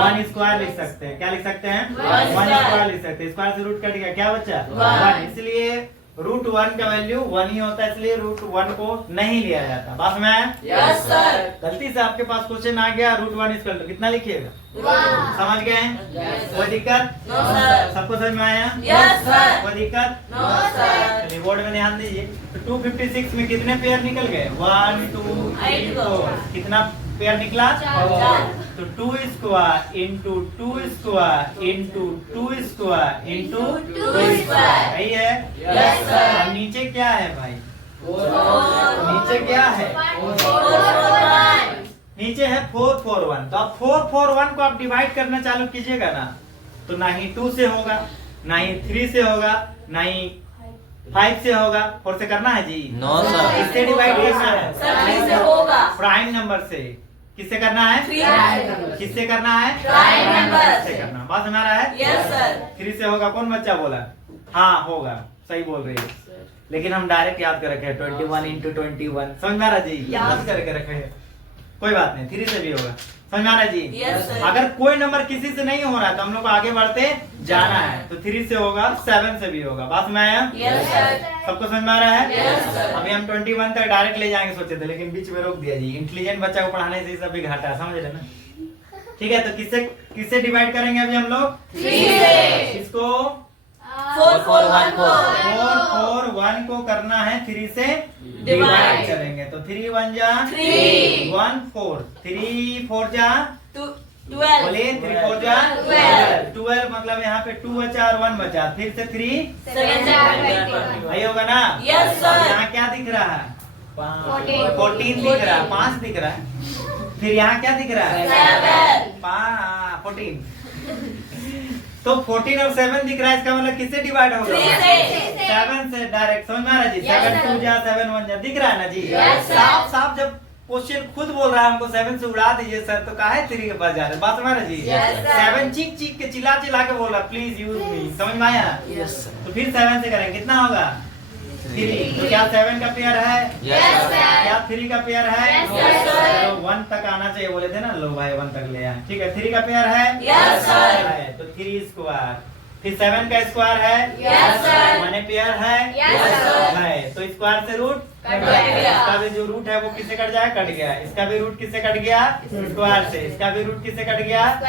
1 स्क्वायर लिख सकते हैं। क्या लिख सकते हैं? 1 स्क्वायर लिख सकते हैं। स्क्वायर से रूट कट गया, क्या बचा? 1। इसलिए रूट 1 का वैल्यू 1 ही होता है, इसलिए रूट 1 को नहीं लिया जाता। बात में आया? Yes, sir. गलती से आपके पास क्वेश्चन आ गया रूट 1 इक्वल टू कितना लिखिएगा? 1. समझ गए? Yes. कोई दिक्कत? No, sir. सबको समझ में आया? Yes, sir. कोई दिक्कत? No, sir. चलिए बोर्ड में ध्यान दीजिए। तो 256 में कितने पेयर निकल गए? 1 2 3 4। कितना पेयर निकला? 4. तो 2 square into 2 square into 2 square into 2 square. सही है? Yes, sir. अब नीचे क्या है भाई? 4 नीचे क्या है? 4 1. नीचे है 4 4 1। तो अब 4 4 1 को आप डिवाइड करना चालू कीजिएगा ना, तो ना ही 2 से होगा, ना ही 3 से होगा, ना ही 5 से होगा। 4 से करना है जी? No sir. किससे डिवाइड करना है? सर 3 से होगा। प्राइम नंबर से। किससे करना है? 3. किससे करना है? प्राइम नंबर से करना। बात समझ आ रहा है? Yes, sir. 3 से होगा। कौन बच्चा बोला? हाँ होगा, सही बोल रही है। लेकिन हम डायरेक्ट याद कर रखे हैं 21 इंटू 21। समझ में आ रहा जी? याद करके रखे हैं, कोई बात नहीं, 3 से भी होगा। समझ में आ रहा जी? Yes, sir. अगर कोई नंबर किसी से नहीं हो रहा है तो हम लोग को आगे बढ़ते जाना है। तो 3 से होगा, 7 से भी होगा। बात में आया? Yes, sir. सबको समझ में आ रहा है? Yes, sir. अभी हम 21 तक डायरेक्ट ले जाएंगे सोचे थे, लेकिन बीच में रोक दिया जी। इंटेलिजेंट बच्चा को पढ़ाने से सब भी घाटा है, समझ रहे ना? ठीक है, तो किससे किससे डिवाइड करेंगे अभी हम लोग? 3 से। इसको 4 4 1 को 4 4 1 को करना है 3 से Divide डिवाइड करेंगे। तो 3 1 जा 3. 1 4, 3 4 जा 12. बोलिए 3 4 जा 12. 12 मतलब यहाँ पे 2 बचा और 1 बचा, फिर से 3 7. वही होगा ना? Yes, sir. यहाँ क्या दिख रहा है? 14 दिख रहा है, 5 दिख रहा है। फिर यहाँ क्या दिख रहा है? 7. 14। तो 14 और 7 दिख रहा है, इसका मतलब किससे डिवाइड होगा? 3 से। 7 से डायरेक्ट। समझ में आ रहा है जी? Yes, 7 sir. 2 जा 7 1 जा दिख रहा है ना जी? Yes, sir. साफ साफ जब क्वेश्चन खुद बोल रहा है हमको 7 से उड़ा दीजिए सर, तो काहे 3 के पास जा रहे हैं? बात समझ रहे जी? Yes, sir. 7 चीख चीख के चिल्ला चिल्ला के बोल रहा प्लीज यूज मी। समझ में आया? Yes sir. तो फिर 7 से करेंगे, कितना होगा? 3। तो क्या 7 का पेयर है? Yes, sir. क्या 3 का पेयर है? Yes, sir. चलो 1 तक आना चाहिए बोले थे ना, लो भाई 1 तक ले आए। ठीक है, 3 का पेयर है? Yes, sir. है, तो 3 स्क्वायर। फिर 7 का स्क्वायर है? Yes, sir. माने पेयर है? Yes, sir. है, तो स्क्वायर से रूट कट गया। इसका भी जो रूट है वो किससे कट जाए, कट गया। इसका भी रूट किससे कट गया, स्क्वायर से। इसका भी रूट किससे कट गया,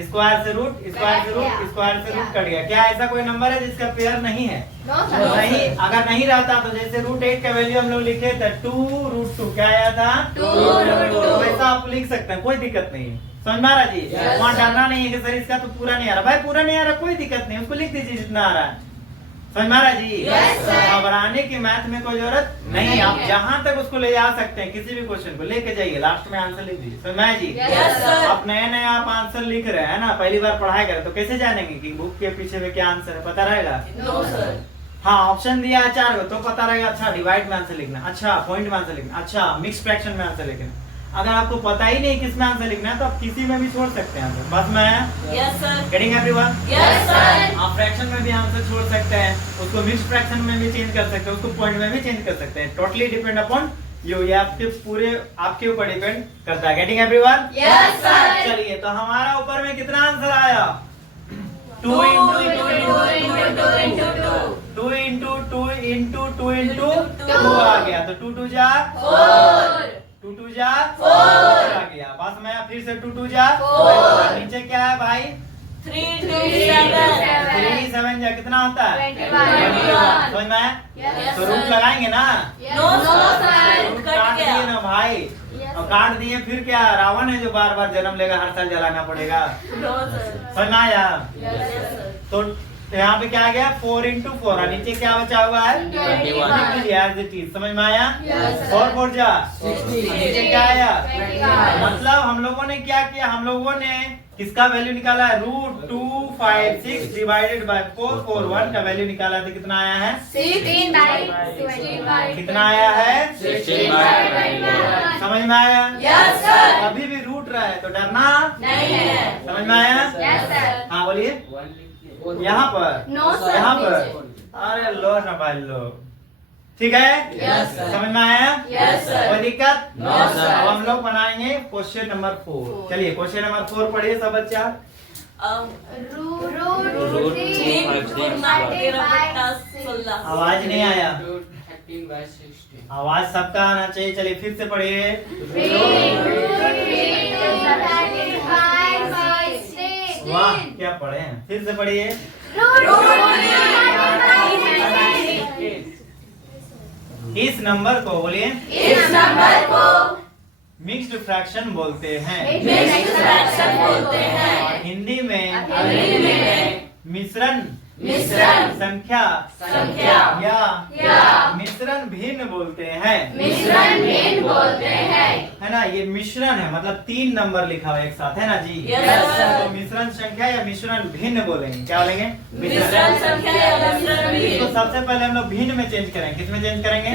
स्क्वायर से रूट, स्क्वायर से रूट, स्क्वायर से रूट कट गया। क्या ऐसा कोई नंबर है जिसका पेयर नहीं है? नहीं। अगर नहीं रहता तो जैसे √8 का वैल्यू हम लोग लिखे थे 2√2, क्या आया था 2√2। तो वैसा आप लिख सकते हैं, कोई दिक्कत नहीं है। समझ में आ रहा जी? वहाँ डरना नहीं है कि सर इसका तो पूरा नहीं आ रहा। भाई पूरा नहीं आ रहा कोई दिक्कत नहीं, उसको लिख दीजिए जितना आ रहा है। समझ में आ रहा जी? घबराने की मैथ में कोई जरूरत नहीं। आप जहाँ तक उसको ले जा सकते हैं, किसी भी क्वेश्चन को लेके जाइए, लास्ट में आंसर लिख दीजिए। समझ में आया जी? आप नया नया आप आंसर लिख रहे हैं ना, पहली बार पढ़ाई करें तो कैसे जानेंगे कि बुक के पीछे में क्या आंसर है, पता रहेगा? हाँ, ऑप्शन दिया है 4 तो पता रहेगा। अच्छा डिवाइड में आंसर लिखना, अच्छा पॉइंट में आंसर लिखना, अच्छा मिक्स फ्रैक्शन में आंसर लिखना। अगर आपको पता ही नहीं किस में आंसर लिखना है तो आप किसी में भी छोड़ सकते हैं आंसर। बस मैं गेटिंग एवरीवन? आप फ्रैक्शन में भी आंसर छोड़ सकते हैं, उसको मिक्स फ्रैक्शन में भी चेंज कर सकते हैं, उसको पॉइंट में भी चेंज कर सकते हैं। टोटली डिपेंड अपॉन यू, ये आपके पूरे आपके ऊपर डिपेंड करता है। Getting everyone? चलिए तो हमारा ऊपर में कितना आंसर आया, 2 into 2 आ गया। तो 2 2 जा 2 2 जा 4 आ गया। बस मैं फिर से 2 2 जा 4। नीचे क्या है भाई, 3 7 जा कितना होता है 21। समझ में? तो रूट लगाएंगे ना, रूट काट दिए ना भाई, और काट दिए फिर क्या, रावण है जो बार बार जन्म लेगा, हर साल जलाना पड़ेगा। समझ में आया? तो यहाँ पे क्या आ गया 4 into 4 और नीचे क्या बचा हुआ है 21। समझ में आया? 4 4 जा 16। नीचे क्या आया मतलब हम लोगों ने क्या किया, हम लोगों ने किसका वैल्यू निकाला है, √256 डिवाइडेड बाय 441 का वैल्यू निकाला है। तो कितना आया है, कितना आया है 16/21। समझ में आया? अभी भी रूट रहा है तो डरना नहीं है। समझ में आया? हाँ बोलिए। यहाँ पर यहाँ पर अरे लो ना भाई लो, ठीक है? समझ में आया? कोई दिक्कत? अब हम लोग बनाएंगे क्वेश्चन नंबर 4। चलिए क्वेश्चन नंबर 4 पढ़िए सब बच्चा। आवाज नहीं आया, आवाज सबका आना चाहिए। चलिए फिर से पढ़िए। वाह क्या पढ़े हैं, फिर से पढ़िए। इस नंबर को बोलिए, इस नंबर को मिक्स्ड फ्रैक्शन बोलते हैं। मिक्स्ड फ्रैक्शन बोलते हैं। और हिंदी में हिंदी में मिश्रण संख्या या मिश्रण भिन्न बोलते हैं। है ना, ये मिश्रण है मतलब 3 नंबर लिखा हुआ एक साथ, है ना जी? तो मिश्रण संख्या या मिश्रण भिन्न बोलेंगे, क्या बोलेंगे? मिश्रण संख्या या मिश्रण भिन्न। तो सबसे पहले हम लोग भिन्न में चेंज करेंगे। किस में चेंज करेंगे?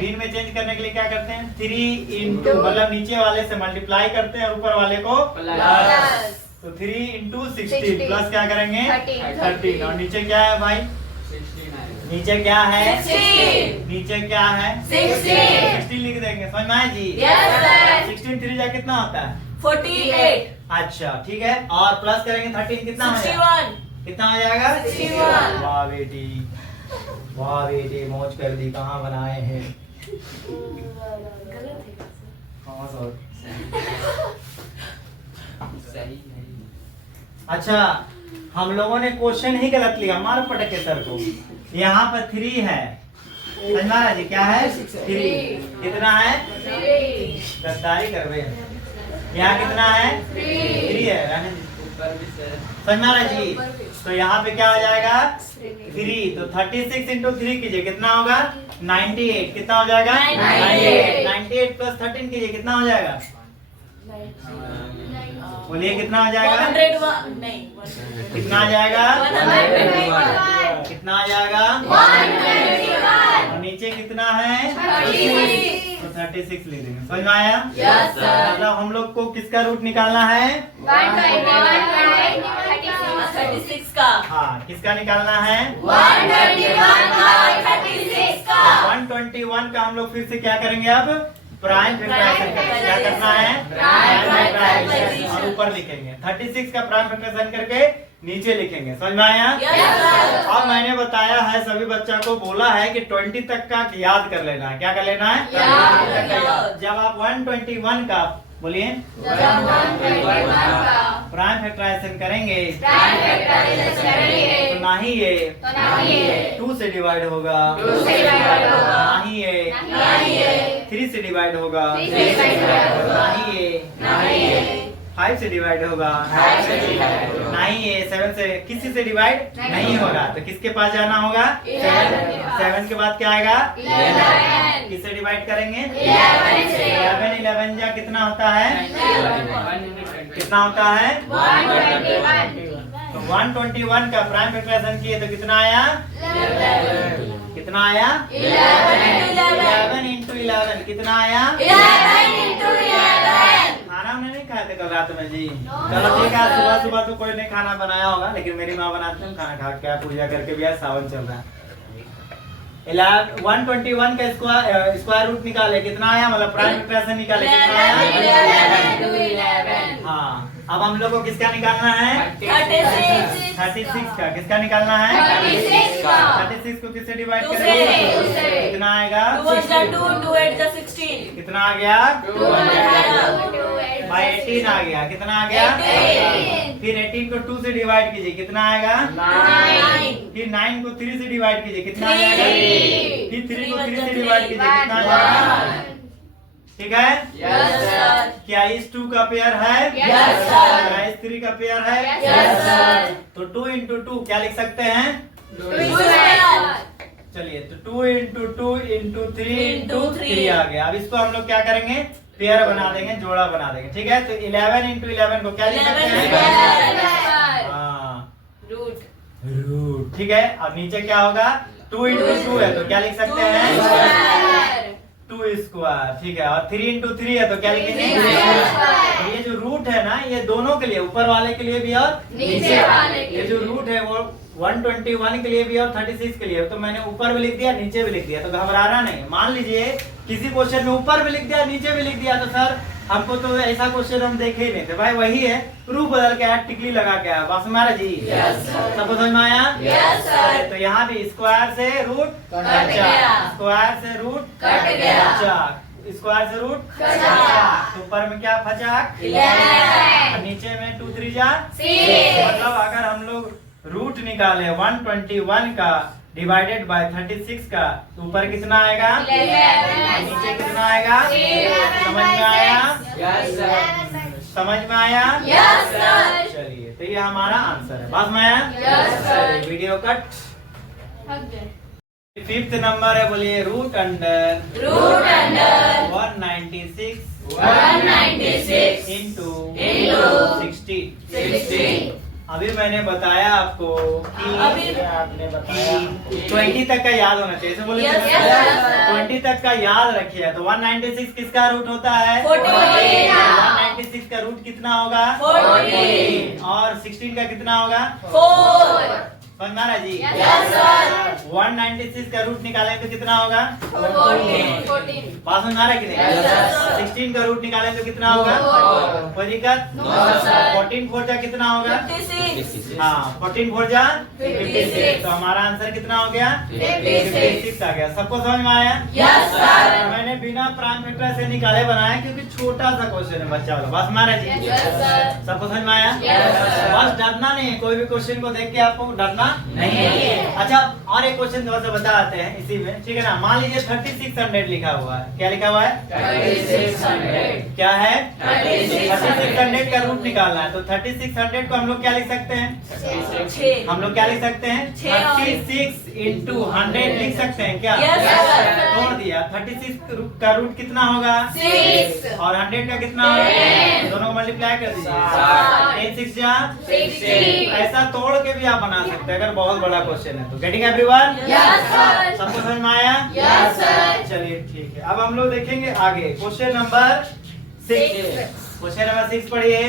भिन्न में चेंज करने के लिए क्या करते हैं, 3 into मतलब नीचे वाले से मल्टीप्लाई करते हैं और ऊपर वाले को प्लस। तो 3 into 16 प्लस क्या करेंगे 13। और नीचे क्या है भाई, नीचे क्या है 16 क्या है 16 लिख देंगे। समझ में आया जी? 16 3 जा कितना होता है 48। अच्छा ठीक है, और प्लस करेंगे 13 कितना हो जाएगा? 61। कितना हो जाएगा 61। वाह बेटी, वाह बेटी मौज कर दी। कहाँ बनाए हैं? अच्छा हम लोगों ने क्वेश्चन ही गलत लिया, मार पटके सर को। यहाँ पर 3 है, समझ में आ रहा जी? क्या है 3। कितना है 10 कर रहे हैं। यहाँ कितना है 3 है, रहने दीजिए। समझ में आ रहा जी? तो यहाँ पे क्या हो जाएगा 3। तो 36 into 3 कीजिए, कितना होगा 98। कितना हो जाएगा 98 प्लस 13 कीजिए, कितना हो जाएगा? बोलिए कितना आ जाएगा? 101 नहीं, कितना आ जाएगा? 121। कितना आ जाएगा? 121। और नीचे कितना है 36। तो 36 ले देंगे। समझ में आया? Yes, sir। मतलब हम लोग को किसका रूट निकालना है? 136 का। हाँ किसका निकालना है? 121 का 36 का। 121 का हम लोग फिर से क्या करेंगे अब? प्राइम फैक्टराइजेशन करेंगे। क्या करना है? Prime factorisation. और ऊपर लिखेंगे 36 का प्राइम फैक्टराइजेशन करके नीचे लिखेंगे। समझ में आया? अब मैंने बताया है सभी बच्चा को बोला है कि 20 तक का याद कर लेना है। क्या कर लेना है? 20 तक का याद। जब आप 121 का बोलिए प्राइम फैक्टराइजेशन करेंगे तो ना ही ये 2 से डिवाइड होगा, ना ही ये 3 से डिवाइड होगा, ना ही ये 5 से डिवाइड होगा, ना ही ये 7 से किसी से डिवाइड नहीं होगा। तो किसके पास जाना होगा? 7 के बाद क्या आएगा? 11। किससे डिवाइड करेंगे? 11 जा कितना होता है? कितना होता है? 121। तो 121 का प्राइम फैक्टराइजेशन किए तो कितना आया? कितना आया? 11 into 11 कितना आया? 11 into 11। खाना हमने नहीं खाए थे कल रात में जी। चलो ठीक है, सुबह सुबह तो कोई नहीं खाना बनाया होगा, लेकिन मेरी माँ बनाती है, खाना खा के पूजा करके भी आज सावन चल रहा है। 121 का स्क्वायर रूट निकाले कितना आया, मतलब प्राइम फैक्टराइजेशन निकाले कितना आया? हाँ, अब हम लोग को किसका निकालना है? 36 का। किसका निकालना है? 36 को किससे डिवाइड करेंगे? कितना आएगा? 2 कितना आ गया? 18 आ गया। कितना आ गया? फिर 18 को 2 से डिवाइड कीजिए, कितना आएगा? 9। फिर 9 को 3 से डिवाइड कीजिए, कितना आ जाएगा? फिर 3 को 3 से डिवाइड कीजिए, कितना आ जाएगा? ठीक है? क्या इस 2 का पेयर है? क्या इस 3 का पेयर है? तो 2 into 2 क्या लिख सकते हैं? चलिए, तो 2 into 2 into 3 into 3 आ गया। अब इसको हम लोग क्या करेंगे? पेयर बना देंगे, जोड़ा बना देंगे। ठीक है, तो 11 into 11 को क्या लिख सकते हैं? हाँ, रूट। ठीक है, अब नीचे क्या होगा? 2 into 2 है तो क्या लिख सकते हैं? 2 स्क्वायर। ठीक है, और 3 into 3 है तो क्या लिखेंगे? तो ये जो रूट है ना, ये दोनों के लिए, ऊपर वाले के लिए भी और नीचे वाले के लिए। ये जो रूट है वो 121 के लिए भी और 36 के लिए। तो मैंने ऊपर भी लिख दिया, नीचे भी लिख दिया, तो घबराना नहीं। मान लीजिए किसी क्वेश्चन में ऊपर भी लिख दिया, नीचे भी लिख दिया, तो सर हमको तो ऐसा क्वेश्चन हम देखे ही नहीं थे। भाई वही है, रूप बदल के आया, टिकली लगा के आया, बस हमारा जी। सबको समझ में आया? तो यहाँ भी स्क्वायर से रूट कट गया, स्क्वायर से रूट कट गया, स्क्वायर से रूट तो ऊपर में क्या फचा? 11। नीचे में 2 3 जा 6। मतलब अगर हम लोग रूट निकाले 121 का डिवाइडेड बाय 36 का, तो ऊपर कितना आएगा? 11। नीचे कितना आएगा? 6। समझ में आया? समझ में आया? चलिए, तो ये हमारा आंसर है। बात में आया? Video cut. 5th नंबर है, बोलिए रूट अंडर 196 into 60। अभी मैंने बताया आपको कि आपने बताया 20 तक का याद होना चाहिए। बोले 20 तक का याद रखिए। तो 196 किसका रूट होता है? 196 का रूट कितना होगा? 14। और 16 का कितना होगा? 4। बनना जी। 196 का रूट निकालें तो कितना होगा? 14। पास में नारा कि नहीं? 16 का रूट निकालें तो कितना होगा? कोई दिक्कत? 14 4 जा कितना होगा? 56। हाँ, 14 4 जा 56। तो हमारा आंसर कितना हो गया? 56 आ गया। सबको समझ में आया? मैंने बिना प्राइम फैक्टर से निकाले बनाया क्योंकि छोटा सा क्वेश्चन है बच्चा वाला। बस मारा जी। सबको समझ में आया? बस डरना नहीं है, कोई भी क्वेश्चन को देख के आपको डरना नहीं है। अच्छा, और एक क्वेश्चन थोड़ा सा बताते हैं इसी में, ठीक है ना? मान लीजिए 3600 लिखा हुआ है। क्या लिखा हुआ है? 3600। क्या है? 3600 का रूट निकालना है। तो 3600 को हम लोग क्या लिख सकते हैं? हम लोग क्या लिख सकते हैं? 36 into 100 लिख सकते हैं क्या? तोड़ दिया। 36 का रूट कितना होगा? 6। और 100 का कितना होगा? दोनों को मल्टीप्लाई कर दीजिए। 10 6 जा 60। ऐसा तोड़ के भी आप बना सकते हैं अगर बहुत बड़ा क्वेश्चन है तो। Getting everyone? सबको समझ में आया? चलिए ठीक है, अब हम लोग देखेंगे आगे क्वेश्चन नंबर 6। क्वेश्चन नंबर 6 पढ़िए।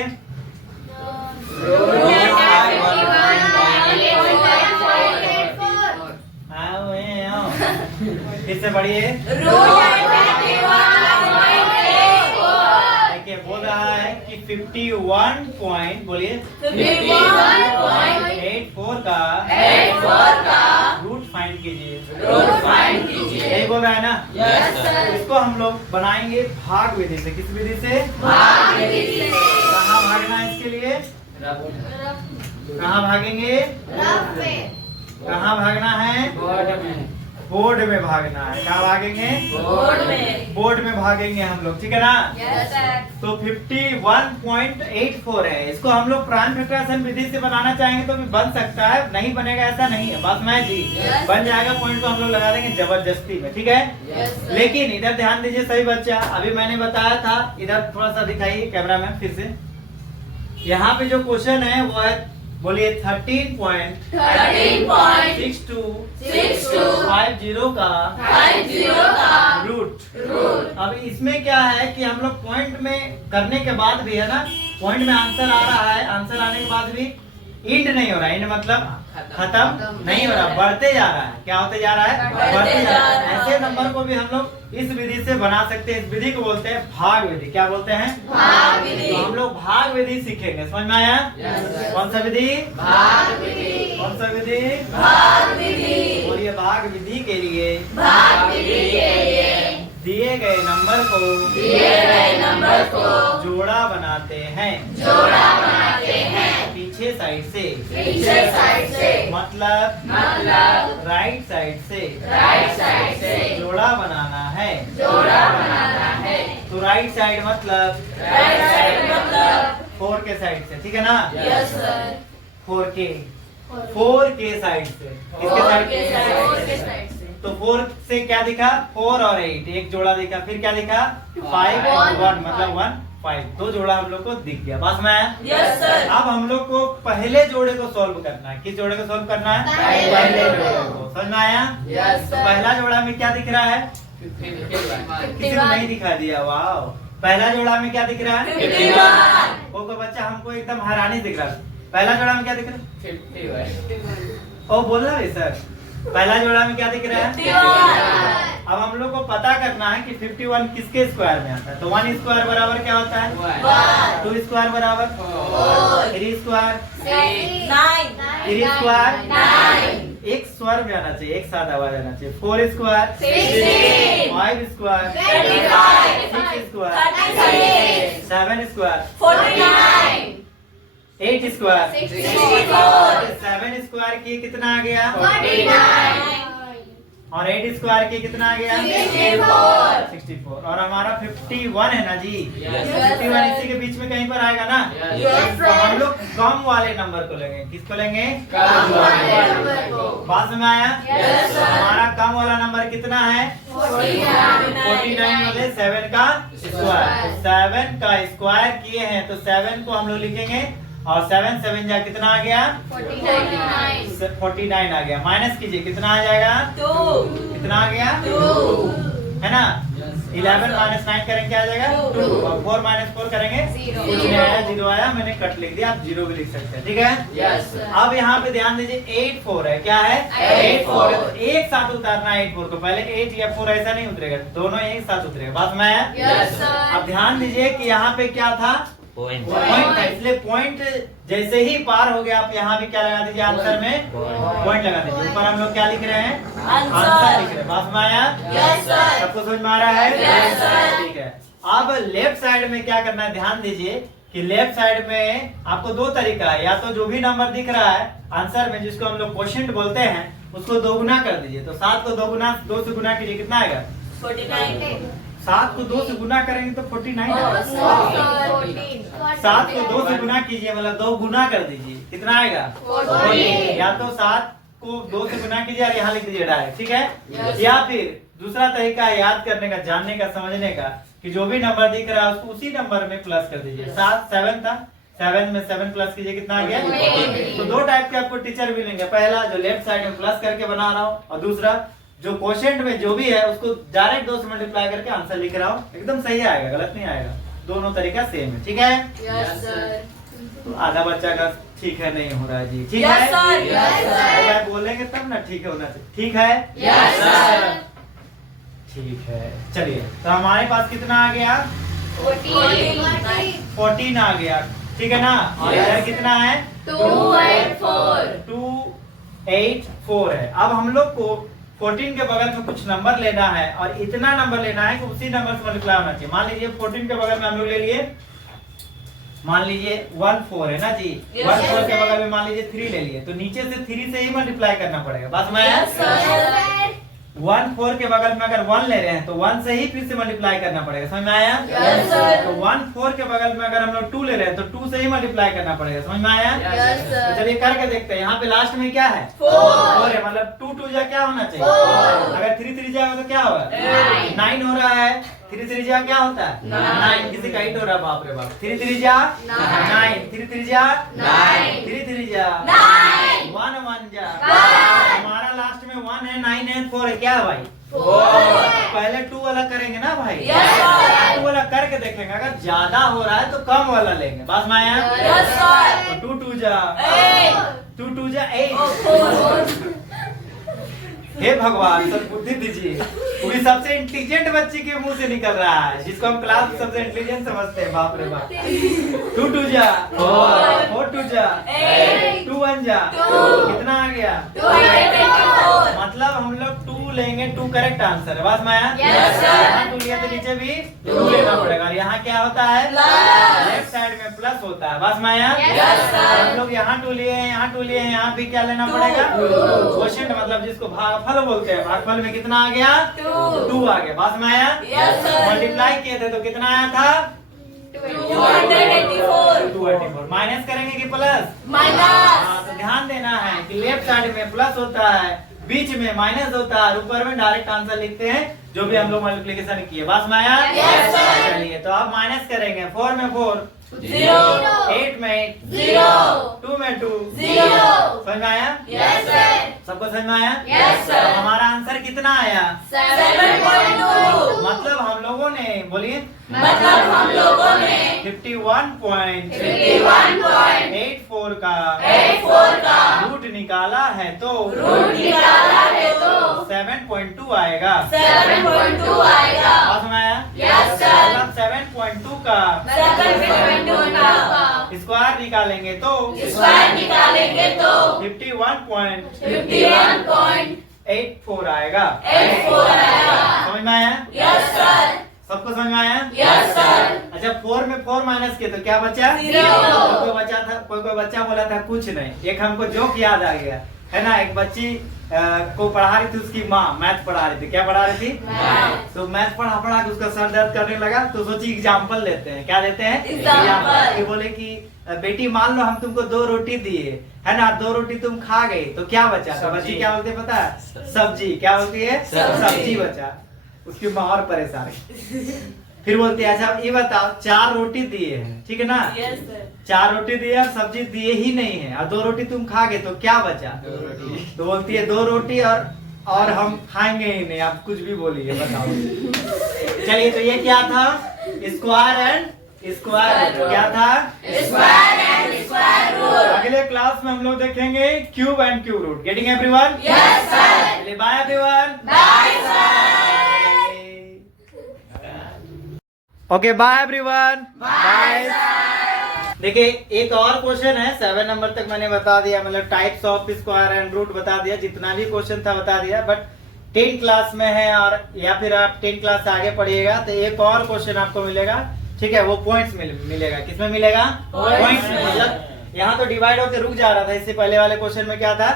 फिर से पढ़िए। देखिए बोल रहा है कि 51 पॉइंट बोलिए 51.84 का का रूट फाइंड कीजिए। रूट फाइंड कीजिए। यही बोल रहा है ना? Yes sir. इसको हम लोग बनाएंगे भाग विधि से। किस विधि से? भाग विधि से। कहाँ भागना है इसके लिए? कहाँ भागेंगे? कहाँ भागना है? बोर्ड में भागना है। कहाँ भागेंगे? बोर्ड में भागेंगे हम लोग, ठीक है ना? Yes sir. तो 51.84 है। इसको हम लोग प्राइम फैक्टराइजेशन विधि से बनाना चाहेंगे तो भी बन सकता है, नहीं बनेगा ऐसा नहीं है। बस मैं जी Yes. बन जाएगा। पॉइंट को हम लोग लगा देंगे जबरदस्ती में, ठीक है? Yes sir. लेकिन इधर ध्यान दीजिए सही बच्चा, अभी मैंने बताया था, इधर थोड़ा सा दिखाइए कैमरा में फिर से। यहाँ पे जो क्वेश्चन है वो है, बोलिए 13.62 50 का रूट। अब इसमें क्या है कि हम लोग पॉइंट में करने के बाद भी है ना, पॉइंट में आंसर आ रहा है, आंसर आने के बाद भी इंड नहीं हो रहा है। इंड मतलब खत्म नहीं हो रहा, बढ़ते जा रहा है। क्या होते जा रहा है? बढ़ते जा रहा है। ऐसे नंबर को भी हम लोग इस विधि से बना सकते हैं। इस विधि को बोलते हैं भाग विधि। क्या बोलते हैं? भाग विधि। तो हम लोग भाग विधि सीखेंगे। समझ में आया? कौन सा विधि? भाग विधि। कौन सा विधि? भाग विधि। बोलिए भाग विधि के लिए भाग विधि के लिए दिए गए नंबर को जोड़ा बनाते हैं। पीछे साइड से मतलब राइट साइड से जोड़ा बनाना है। तो राइट साइड मतलब 4 के साइड से, ठीक है ना? Yes sir. 4 के साइड से। किसके साइड से? तो 4 से क्या दिखा? 4 और 8 एक जोड़ा दिखा। फिर क्या दिखा? 5 और 1 मतलब 1 5 दो जोड़ा हम लोग को दिख गया। बस में यस सर। अब हम लोग को पहले जोड़े को सॉल्व करना है। किस जोड़े को सॉल्व करना है? पहले जोड़े को। समझ में आया? यस तो सर। पहला जोड़ा में क्या दिख रहा है? किसी को नहीं दिखा दिया। वाह, पहला जोड़ा में क्या दिख रहा है? 51। वो को बच्चा हमको एकदम हैरानी दिख रहा है। पहला जोड़ा में क्या दिख रहा है? 51। ओ बोल रहा है सर, पहला जोड़ा में क्या दिख रहा है? 51। अब हम लोग को पता करना है कि 51 किसके स्क्वायर में आता है। तो 1 स्क्वायर बराबर क्या होता है? 2 स्क्वायर बराबर 3 स्क्वायर 3 स्क्वायर 9। एक स्वर में आना चाहिए, एक साथ आवाज आना चाहिए। 4 square 16। 5 square 25। 6 square 36। 7 square 49। 8 square 64। 7 square की कितना आ गया? 49। और 8 स्क्वायर की कितना आ गया? 64। और हमारा 51 है ना जी? 51 इसी के बीच में कहीं पर आएगा ना? Yes, तो हम sir. लोग कम वाले नंबर को लेंगे। किसको लेंगे? कम वाले नंबर को। बात में आया? Yes, sir. हमारा कम वाला नंबर कितना है? 49 वाले 7 का स्क्वायर। 7 का स्क्वायर किए हैं तो 7 को हम लोग लिखेंगे और 7 7 जा कितना आ गया? 49 आ गया। माइनस कीजिए कितना आ जाएगा? 2। कितना आ गया? 2 है ना? 11 माइनस 9 करेंगे क्या आ जाएगा? 2। और 4 माइनस 4 करेंगे? Zero. कुछ नहीं आया, 0 आया। मैंने कट लिख दिया, आप 0 भी लिख सकते हैं, ठीक है? अब यहाँ पे ध्यान दीजिए 8 4 है। क्या है? 8 4 है। तो एक साथ उतारना है 8 4 को। पहले 8 या 4 ऐसा नहीं उतरेगा, दोनों एक साथ उतरेगा। बात में आया? अब ध्यान दीजिए कि यहाँ पे क्या था? पॉइंट था। इसलिए पॉइंट जैसे ही पार हो गया आप यहाँ भी क्या लगा दीजिए? आंसर में पॉइंट लगा दीजिए। ऊपर हम लोग क्या लिख रहे हैं? आंसर लिख रहे हैं। बात में आया? सबको समझ में आ रहा है? Yes, sir. ठीक है। अब लेफ्ट साइड में क्या करना है? ध्यान दीजिए कि लेफ्ट साइड में आपको दो तरीका है। या तो जो भी नंबर दिख रहा है आंसर में, जिसको हम लोग क्वोशिएंट बोलते हैं, उसको 2 गुना कर दीजिए। तो 7 को 2 से गुना कीजिए, कितना आएगा? 7 को 2 से गुना करेंगे तो 49 आएगा। 7 को 2 से गुना कीजिए, मतलब 2 गुना कर दीजिए, कितना आएगा? 14। या तो 7 को 2 से गुना कीजिए और यहाँ लिख दीजिए डायरेक्ट, ठीक है? या फिर दूसरा तरीका है याद करने का, जानने का, समझने का, कि जो भी नंबर दिख रहा है उसको उसी नंबर में प्लस कर दीजिए। 7 था, 7 में 7 प्लस कीजिए, कितना आ गया? 14। तो 2 टाइप के आपको टीचर मिलेंगे। पहला जो लेफ्ट साइड में प्लस करके बना रहा हूँ, और दूसरा जो क्वोशिएंट में जो भी है उसको डायरेक्ट 2 से मल्टीप्लाई करके आंसर लिख रहा हूँ। एकदम सही आएगा, गलत नहीं आएगा। दोनों तरीका सेम है, ठीक है? तो आधा बच्चा का ठीक है नहीं हो रहा है जी, ठीक है? अगर बोलेंगे तब ना ठीक है होना चाहिए, ठीक है? ठीक है। चलिए, तो हमारे पास कितना आ गया? 14 आ गया, ठीक है ना। और इधर कितना है? 284 है। अब हम लोग को 14 के बगल में कुछ नंबर लेना है और इतना नंबर लेना है कि उसी नंबर से मल्टीप्लाई होना चाहिए। मान लीजिए 14 के बगल में हम लोग ले लिए, मान लीजिए 14 है ना जी। 14 के बगल में मान लीजिए 3 ले लिए, तो नीचे से 3 से ही मल्टीप्लाई करना पड़ेगा। बस मैं 14 के बगल में अगर 1 ले रहे हैं तो 1 से ही फिर से मल्टीप्लाई करना पड़ेगा, समझ में आया? तो 14 के बगल में अगर हम लोग 2 ले रहे हैं तो 2 से ही मल्टीप्लाई करना पड़ेगा, समझ में आया? तो चलिए करके देखते हैं। यहाँ पे लास्ट में क्या है? 4 है, मतलब 2 2 जा क्या होना चाहिए? अगर 3 3 जाएगा तो क्या होगा? 9 हो रहा है। 3 3 जा क्या होता है? 9। किसी का 8 हो रहा है, बाप रे बाप। 3 3 जा 9, 3 3 जा 3 3 जा 1 1 जा। हमारा लास्ट में 1 है, 9 है, 4 है, क्या है भाई? 4। पहले 2 वाला करेंगे ना भाई, 2 वाला करके देखेंगे। अगर ज्यादा हो रहा है तो कम वाला लेंगे, बस मैं 2 2 जा 2 2 जा 8। हे भगवान, सब बुद्धि दीजिए। वो भी सबसे इंटेलिजेंट बच्ची के मुंह से निकल रहा है, जिसको हम क्लास में सबसे इंटेलिजेंट समझते हैं, बाप रे बाप। 2 2 जा 4 4 2 जा 2 1 जा कितना आ गया? मतलब हम लोग 2 लेंगे, 2 करेक्ट आंसर है, बस माया। यहाँ 2 लिया तो नीचे भी 2 लेना पड़ेगा। और यहाँ क्या होता है? लेफ्ट साइड में प्लस होता है, बस माया। हम लोग यहाँ 2 लिए हैं, यहाँ 2 लिए हैं, यहाँ भी क्या लेना पड़ेगा? क्वोशिएंट, मतलब जिसको भागफल बोलते हैं। भागफल में कितना आ गया? 2 आ गया, बस माया। मल्टीप्लाई किए थे तो कितना आया था? 284। माइनस करेंगे कि प्लस? हाँ, तो ध्यान देना है कि लेफ्ट साइड में प्लस होता है, बीच में माइनस होता है, ऊपर में डायरेक्ट आंसर लिखते हैं जो भी हम लोग मल्टीप्लिकेशन किए, बस माया। चलिए तो अब माइनस करेंगे। 4 में 4 0, 8 में 8 0, 2 में 2 0। समझ में आया? सबको समझ में आया? तो हमारा आंसर कितना आया? 7.2। मतलब हम लोगों ने, बोलिए, 51.84 का रूट निकाला है तो 7.2 आएगा। 7.2 आएगा। बस में आया? मतलब 7.2 का स्क्वायर निकालेंगे तो 51.84 आएगा। समझ में आया? सबको समझ में आया? अच्छा, 4 में 4 माइनस किए तो क्या बचा? 0। कोई बचा था, कोई बच्चा बोला था कुछ नहीं। एक हमको जोक याद आ गया है ना। एक बच्ची को पढ़ा रही थी उसकी माँ, मैथ पढ़ा रही थी। क्या पढ़ा रही थी? तो मैथ पढ़ा के उसका सर दर्द करने लगा तो सोची एग्जाम्पल देते हैं। क्या देते हैं? एग्जाम्पल। बोले कि बेटी मान लो हम तुमको 2 रोटी दिए, है ना, 2 रोटी तुम खा गई तो क्या बचा? तो बच्ची क्या बोलती है पता है? सब्जी। क्या बोलती है? सब्जी बचा। उसकी माँ और परेशान है। फिर बोलती है अच्छा ये बताओ 4 रोटी दिए हैं, ठीक है ना? 4 रोटी दिए और सब्जी दिए ही नहीं है और 2 रोटी तुम खा गए तो क्या बचा? तो बोलती है 2 रोटी और हम खाएंगे ही नहीं। आप कुछ भी बोलिए, बताओ। चलिए तो ये क्या था? Square and square root. क्या था? अगले क्लास में हम लोग देखेंगे cube and cube root. Getting everyone? चलिए bye everyone. Okay bye everyone. Bye. देखिए एक और क्वेश्चन है, 7 नंबर तक मैंने बता दिया, मतलब types of square and root बता दिया, जितना भी क्वेश्चन था बता दिया। बट 10 क्लास में है और या फिर आप 10 क्लास से आगे पढ़िएगा तो एक और क्वेश्चन आपको मिलेगा, ठीक है? वो पॉइंट्स मिलेगा। किसमें मिलेगा? पॉइंट्स में। मतलब यहाँ तो डिवाइड होके रुक जा रहा था, इससे पहले वाले क्वेश्चन में क्या था?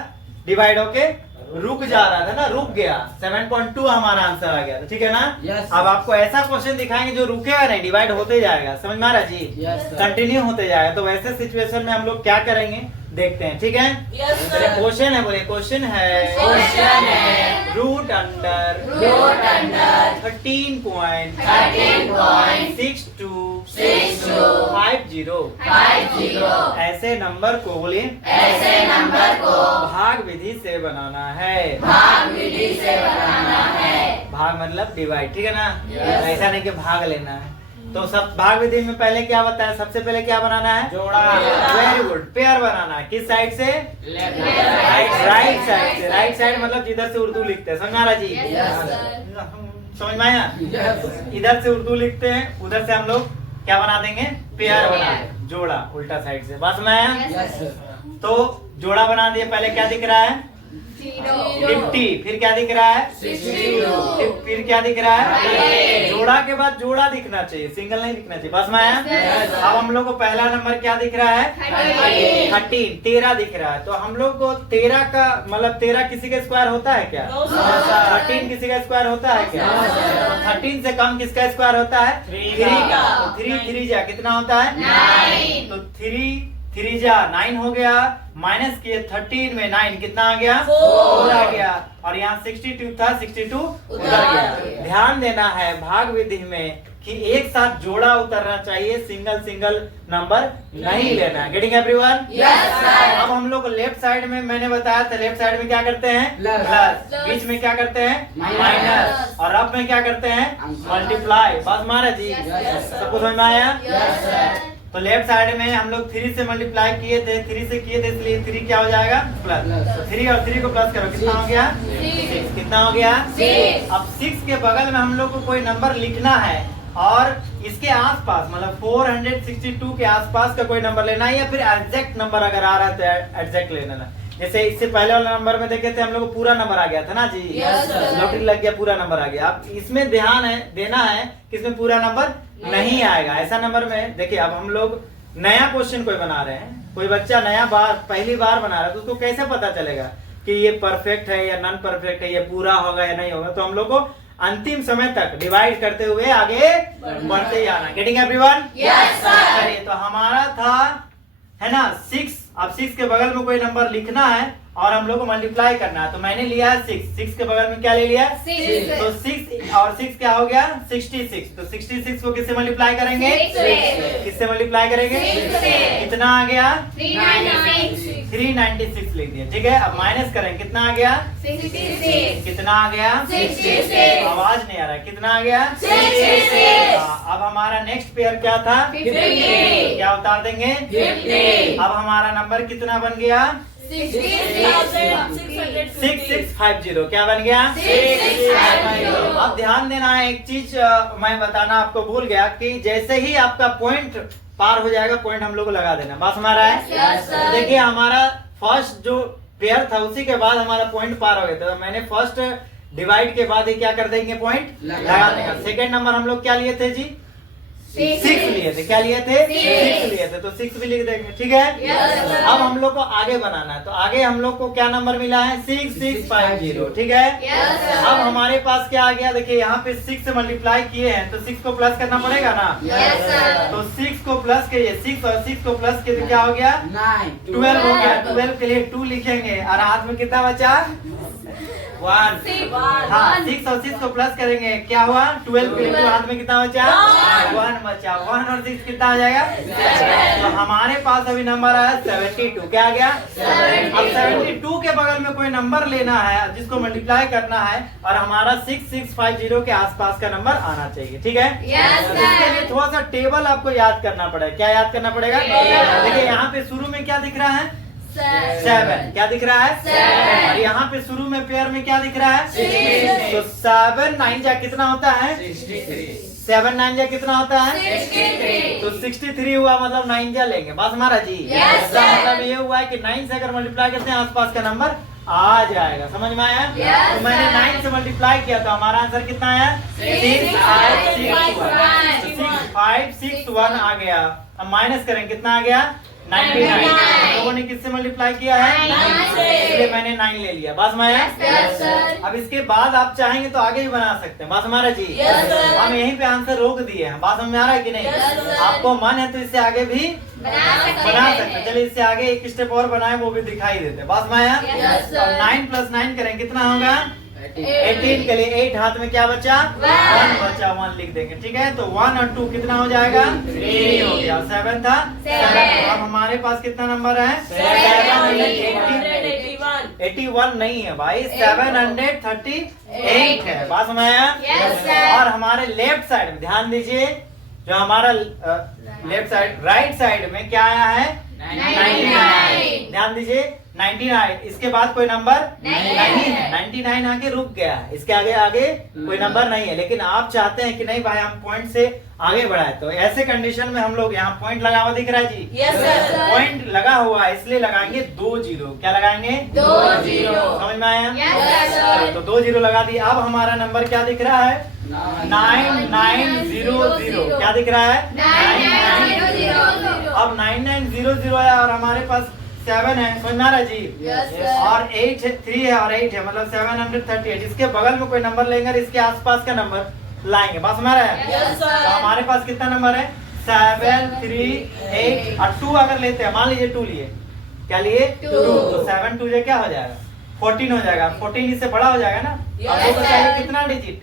डिवाइड होके रुक जा रहा था ना, रुक गया। 7.2 हमारा आंसर आ गया, ठीक है ना? अब आपको ऐसा क्वेश्चन दिखाएंगे जो रुकेगा नहीं, डिवाइड होते जाएगा। समझ में आ रहा जी? कंटिन्यू होते जाएगा। तो वैसे सिचुएशन में हम लोग क्या करेंगे देखते हैं, ठीक है? क्वेश्चन है, बोले क्वेश्चन है रूट अंडर 13.6250 ऐसे नंबर को, बोलिए, भाग विधि से बनाना है। भाग मतलब डिवाइड, ठीक है ना? ऐसा नहीं कि भाग लेना है। तो सब भाग विधि में पहले क्या बताया? सबसे पहले क्या बनाना है? जोड़ा। Very good. पेयर बनाना है। किस साइड से? राइट साइड से। राइट साइड मतलब जिधर से उर्दू लिखते हैं। समझा रहा जी? समझ में आया? इधर से उर्दू लिखते हैं, उधर से हम लोग क्या बना देंगे? पेयर बना देंगे, जोड़ा उल्टा साइड से। बात में आया? तो जोड़ा बना दिए। पहले क्या दिख रहा है? 50। फिर क्या दिख रहा है? 62। फिर क्या दिख रहा है? जोड़ा के बाद जोड़ा दिखना चाहिए, सिंगल नहीं दिखना चाहिए। बस में आया? अब हम लोग को पहला नंबर क्या दिख रहा है? 13। 13 दिख रहा है। तो हम लोग को 13 का मतलब 13 किसी का स्क्वायर होता है क्या? 13 किसी का स्क्वायर होता है क्या? 13 से कम किसका स्क्वायर होता है? 3 का। तो 3 जा कितना होता है? 9। तो 3 जा 9 हो गया। माइनस किए 13 में 9 कितना आ गया? 4 आ गया। और यहाँ 62 था, 62 उतर गया। ध्यान देना है भाग विधि में कि एक साथ जोड़ा उतरना चाहिए, सिंगल सिंगल नंबर नहीं लेना है। Getting everyone? Yes, sir. अब हम लोग लेफ्ट साइड में मैंने बताया था, लेफ्ट साइड में क्या करते हैं? Plus. बीच में क्या करते हैं? Minus. माइनस। और अब में क्या करते हैं? मल्टीप्लाई। बस महाराज जी सबको समझ में आया? तो लेफ्ट साइड में हम लोग 3 से मल्टीप्लाई किए थे, 3 से किए थे, इसलिए 3 क्या हो जाएगा? प्लस। तो 3 और 3 को प्लस करो, कितना हो गया? 6। कितना हो गया? 6। अब 6 के बगल में हम लोग को कोई नंबर लिखना है और इसके आसपास मतलब 462 के आसपास का कोई नंबर लेना है, या फिर एग्जैक्ट नंबर अगर आ रहा है तो एग्जैक्ट लेना है। जैसे इससे पहले वाला नंबर में देखे थे हम लोग को पूरा नंबर आ गया था ना जी? Yes, sir. लॉटरी लग गया, पूरा नंबर आ गया। अब इसमें ध्यान है देना है कि इसमें पूरा नंबर नहीं आएगा। ऐसा नंबर में देखिए, अब हम लोग नया क्वेश्चन कोई बना रहे हैं, कोई बच्चा नया बार पहली बार बना रहा है, तो उसको कैसे पता चलेगा कि ये परफेक्ट है या नॉन परफेक्ट है, ये पूरा होगा या नहीं होगा? तो हम लोग को अंतिम समय तक डिवाइड करते हुए आगे बढ़ते जाना। Getting everyone? Yes, sir. चलिए, तो हमारा था है ना 6। अब 6 के बगल में कोई नंबर लिखना है और हम लोग को मल्टीप्लाई करना है। तो मैंने लिया है 6 के बगल में क्या ले लिया? 6। तो 6 और 6 क्या हो गया? 66। तो 66 को किससे मल्टीप्लाई करेंगे? 6 से। किससे मल्टीप्लाई करेंगे? 6 से। कितना आ गया? 396। 396 लिख दिया। ठीक है, अब माइनस करें, कितना आ गया? 66। कितना आ गया? 66। आवाज नहीं आ रहा है, कितना आ गया? 66। हाँ, अब हमारा नेक्स्ट पेयर क्या था? 50। क्या उतार देंगे? 50। अब हमारा नंबर कितना बन गया? 6650। क्या बन गया? 6650। अब ध्यान देना है एक चीज, मैं बताना आपको भूल गया कि जैसे ही आपका पॉइंट पार हो जाएगा, पॉइंट हम लोग को लगा देना। बस हमारा है? Yes, sir. देखिए, हमारा फर्स्ट जो पेयर था उसी के बाद हमारा पॉइंट पार हो गया था। तो मैंने फर्स्ट डिवाइड के बाद ही क्या कर देंगे? पॉइंट लगा देंगे। सेकेंड नंबर हम लोग क्या लिए थे जी? 6 लिए थे। क्या लिए थे? 6 लिए थे। तो 6 भी लिख देंगे। ठीक है? Yes, sir. अब हम लोग को आगे बनाना है। तो आगे हम लोग को क्या नंबर मिला है? 6650। ठीक है? Yes, sir. अब हमारे पास क्या आ गया? देखिए, यहाँ पे 6 से मल्टीप्लाई किए हैं तो 6 को प्लस करना पड़ेगा ना? Yes, sir. तो 6 को प्लस करिए, 6 और 6 को प्लस किए तो क्या हो गया? 12 हो गया। 12 के लिए 2 लिखेंगे और हाथ में कितना बचा? 1। हाँ, 6 और 6 को प्लस करेंगे, क्या हुआ? 12 के लिए 2, हाथ में कितना बचा? 1 बचा। 1 और 6 कितना आ जाएगा? तो हमारे पास अभी नंबर आया 72। क्या आ गया? 72। अब 72 के बगल में कोई नंबर लेना है जिसको मल्टीप्लाई करना है और हमारा 6650 के आसपास का नंबर आना चाहिए। ठीक है? Yes, तो sir. इसके लिए थोड़ा सा टेबल आपको याद करना पड़ेगा। क्या याद करना पड़ेगा? देखिए, यहाँ पे शुरू में क्या दिख रहा है? 7। क्या दिख रहा है? 7। और यहाँ पे शुरू में पेयर में क्या दिख रहा है? 63। तो 7 9 जा कितना होता है? 7 9 जा कितना होता है? 63। तो 63 हुआ, मतलब 9 जा लेंगे। बस हमारा जी Yes, इसका sir. मतलब ये हुआ है कि 9 से अगर मल्टीप्लाई करते हैं आसपास का नंबर आ जाएगा। समझ में आया? Yes, तो मैंने sir. 9 से मल्टीप्लाई किया तो हमारा आंसर कितना आया? 6561। 6561 आ गया। अब माइनस करें, कितना आ गया? 99। लोगों ने किससे मल्टीप्लाई किया है? 9 से। इसलिए मैंने 9 ले लिया। बस में आया? Yes, sir. अब इसके बाद आप चाहेंगे तो आगे भी बना सकते हैं। बात हमारा जी Yes, sir. हम यहीं पे आंसर रोक दिए हैं। बात समझ में आ रहा है कि नहीं? Yes, sir. आपको मन है तो इससे आगे भी बना सकते बना हैं। सकते हैं। चलिए, इससे आगे एक स्टेप और बनाए, वो भी दिखाई देते हैं। बात में आया? Yes, sir. अब 9 + 9 करें, कितना होगा? 18 के लिए 8 हाथ में क्या बचा? 1 1 बचा। 1 लिख देंगे। ठीक है? तो 1 और 2 कितना हो जाएगा? 3 हो गया। 7 था? 7। अब हमारे पास कितना नंबर है? 81 नहीं है भाई, 738 है। बात समझ आया? Yes, sir. और हमारे लेफ्ट साइड में ध्यान दीजिए, जो हमारा लेफ्ट साइड, राइट साइड में क्या आया है? 99। ध्यान दीजिए 99, इसके बाद कोई नंबर नहीं नहीं है। है। 99 आगे रुक गया, इसके आगे आगे कोई नंबर नहीं है, लेकिन आप चाहते हैं कि नहीं भाई हम पॉइंट से आगे बढ़ाए, तो ऐसे कंडीशन में हम लोग यहाँ पॉइंट लगा हुआ दिख रहा है जी, Yes, sir. पॉइंट लगा हुआ है इसलिए लगाएंगे 2 जीरो। क्या लगाएंगे? 2 जीरो। समझ में आया? Yes, sir. तो 2 जीरो लगा दिए। अब हमारा नंबर क्या दिख रहा है? 9900। क्या दिख रहा है? 9900। अब 9900 है और हमारे पास 7 है, समझ में आ रहा है जी? Yes, sir. और 8 है, 3 है और 8 है, मतलब 738। इसके बगल में कोई नंबर लेंगे और इसके आसपास का नंबर लाएंगे, बस हमारा है। Yes, sir. तो हमारे पास कितना नंबर है? 7 3 8 और 2 अगर लेते हैं, मान लीजिए 2 लिए, क्या लिए? 2। तो 7 2 क्या हो जाएगा? 14 हो जाएगा। 14 इससे बड़ा हो जाएगा ना? Yes, अब हमको sir. चाहिए कितना डिजिट?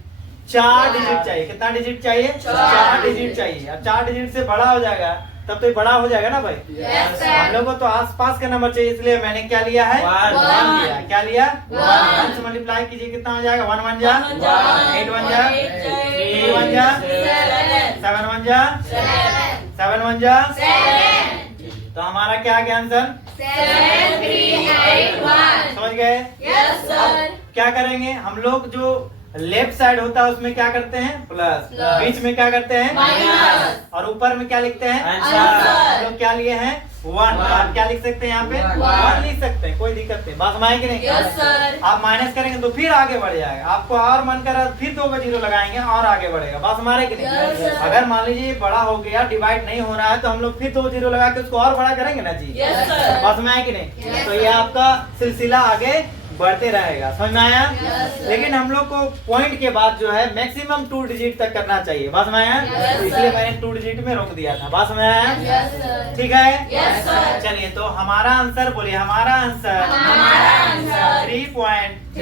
4 डिजिट चाहिए। कितना डिजिट चाहिए? 4 4 डिजिट चाहिए। अब 4 डिजिट से बड़ा हो जाएगा तब तो ये बड़ा हो जाएगा ना भाई? Yes, sir. हम लोग को तो आसपास का नंबर चाहिए, इसलिए मैंने क्या लिया है? One. 1 लिया। क्या लिया? 1. 1 से मल्टीप्लाई कीजिए, कितना हो जाएगा? 1 1 जा, 1 8 1 जा, 3 1 जा, 7 1 जा, 7 1 जा। तो हमारा क्या आ गया आंसर? 7381। समझ गए? Yes, sir. क्या करेंगे हम लोग? जो लेफ्ट साइड होता है उसमें क्या करते हैं? प्लस। Plus. बीच में क्या करते हैं? Minus. और ऊपर में क्या लिखते हैं? Answer. हम लोग क्या लिए हैं? 1। One. आप क्या लिख सकते हैं यहाँ पे? One. 1 लिख सकते हैं, कोई दिक्कत नहीं। बात समझ कि नहीं? Yes, sir. आप माइनस करेंगे तो फिर आगे बढ़ जाएगा, आपको और मन कर रहा है फिर 2 का जीरो लगाएंगे और आगे बढ़ेगा। बात हमारे की नहीं? Yes, sir. अगर मान लीजिए बड़ा हो गया, डिवाइड नहीं हो रहा है, तो हम लोग फिर 2 जीरो लगा के उसको और बड़ा करेंगे ना जी? Yes, sir. बात समझ आया कि नहीं? Yes, तो ये आपका सिलसिला आगे बढ़ते रहेगा, समझ में आया? Yes, sir. लेकिन हम लोग को पॉइंट के बाद जो है मैक्सिमम 2 डिजिट तक करना चाहिए। बात समझ आया? Yes, तो इसलिए sir. मैंने 2 डिजिट में रोक दिया था। बात समझ आया? Yes, sir. ठीक है? Yes, sir. चलिए तो हमारा आंसर बोलिए। हमारा आंसर हमारा आंसर 3.69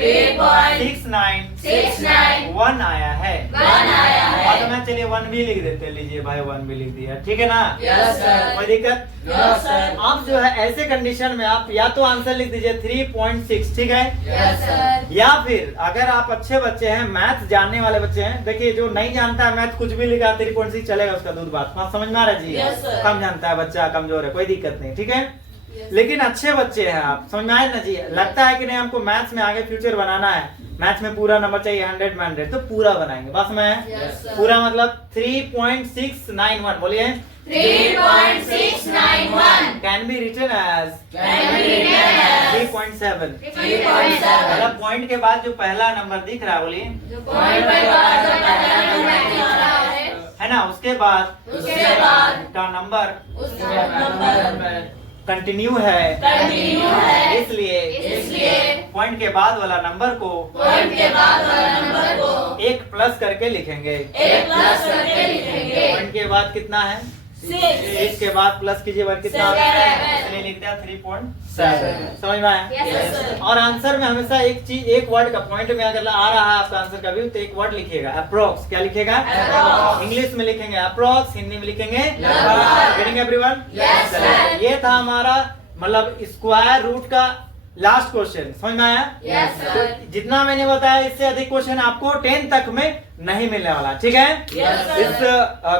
1 आया है। 1 आया है। और तो मैं चलिए 1 भी लिख देते हैं। लीजिए भाई 1 भी लिख दिया, ठीक है ना? Yes, sir. कोई दिक्कत? Yes, sir. आप जो है ऐसे कंडीशन में आप या तो आंसर लिख दीजिए 3.6, ठीक है? Yes, sir. या फिर अगर आप अच्छे बच्चे हैं, मैथ जानने वाले बच्चे हैं, देखिए जो नहीं जानता है मैथ कुछ भी लिखा 3.6 चलेगा, उसका दूध बात। बात समझ में आ रहा है जी? Yes, sir. कम जानता है बच्चा, कमजोर है, कोई दिक्कत नहीं, ठीक है? लेकिन अच्छे बच्चे हैं आप, समझ में आए ना जी? लगता है कि नहीं हमको मैथ्स में आगे फ्यूचर बनाना है, मैथ्स में पूरा नंबर चाहिए 100 में 100, तो पूरा बनाएंगे। बस में Yes, sir. पूरा मतलब 3.691 बोलिए। 3.691 can be written as can be written as 3.7। 3.7। मतलब पॉइंट के बाद जो पहला नंबर दिख रहा है बोलिए, जो पॉइंट के बाद जो पहला नंबर दिख रहा है, है ना, उसके बाद उसके बाद का नंबर उस नंबर कंटिन्यू है, कंटिन्यू है, इसलिए इसलिए पॉइंट के बाद वाला नंबर को पॉइंट के बाद वाला नंबर को 1 प्लस करके लिखेंगे। 1 प्लस करके लिखेंगे। पॉइंट के बाद कितना है? 1 के बाद प्लस कीजिए, बाद कितना आ गया? 7। इसलिए लिख दिया 3.7। समझ में आया? Yes, sir. और आंसर में हमेशा एक चीज, एक वर्ड का पॉइंट में अगर आ रहा है आपका आंसर का भी, तो एक वर्ड लिखिएगा अप्रोक्स। क्या लिखेगा? Approx. इंग्लिश में लिखेंगे अप्रोक्स, हिंदी में लिखेंगे लगभग। Getting everyone? Yes, sir. ये था हमारा मतलब स्क्वायर रूट का लास्ट क्वेश्चन। समझ में आया? Yes, sir. तो जितना मैंने बताया इससे अधिक क्वेश्चन आपको 10 तक में नहीं मिलने वाला, ठीक है? Yes, sir. इस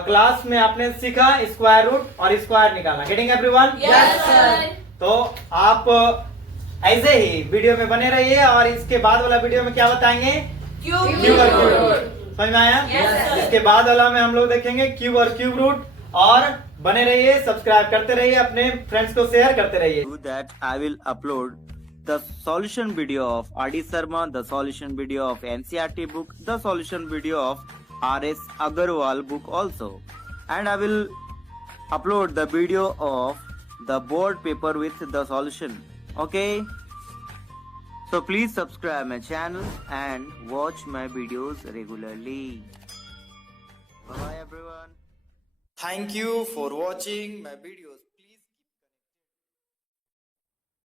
क्लास में आपने सीखा स्क्वायर रूट और स्क्वायर निकालना। Getting everyone? Yes, sir. तो आप ऐसे ही वीडियो में बने रहिए और इसके बाद वाला वीडियो में क्या बताएंगे? क्यूब और क्यूब रूट। समझ में आया? Yes, sir. इसके बाद वाला में हम लोग देखेंगे क्यूब और क्यूब रूट। और बने रहिए, सब्सक्राइब करते रहिए, अपने फ्रेंड्स को शेयर करते रहिए। That I will upload the solution video of R.D. Sharma, the solution video of NCERT book, the solution video of R.S. Agarwal book also, and I will upload the video of the board paper with the solution. Okay, so please subscribe my channel and watch my videos regularly. Bye bye everyone. Thank you for watching my videos.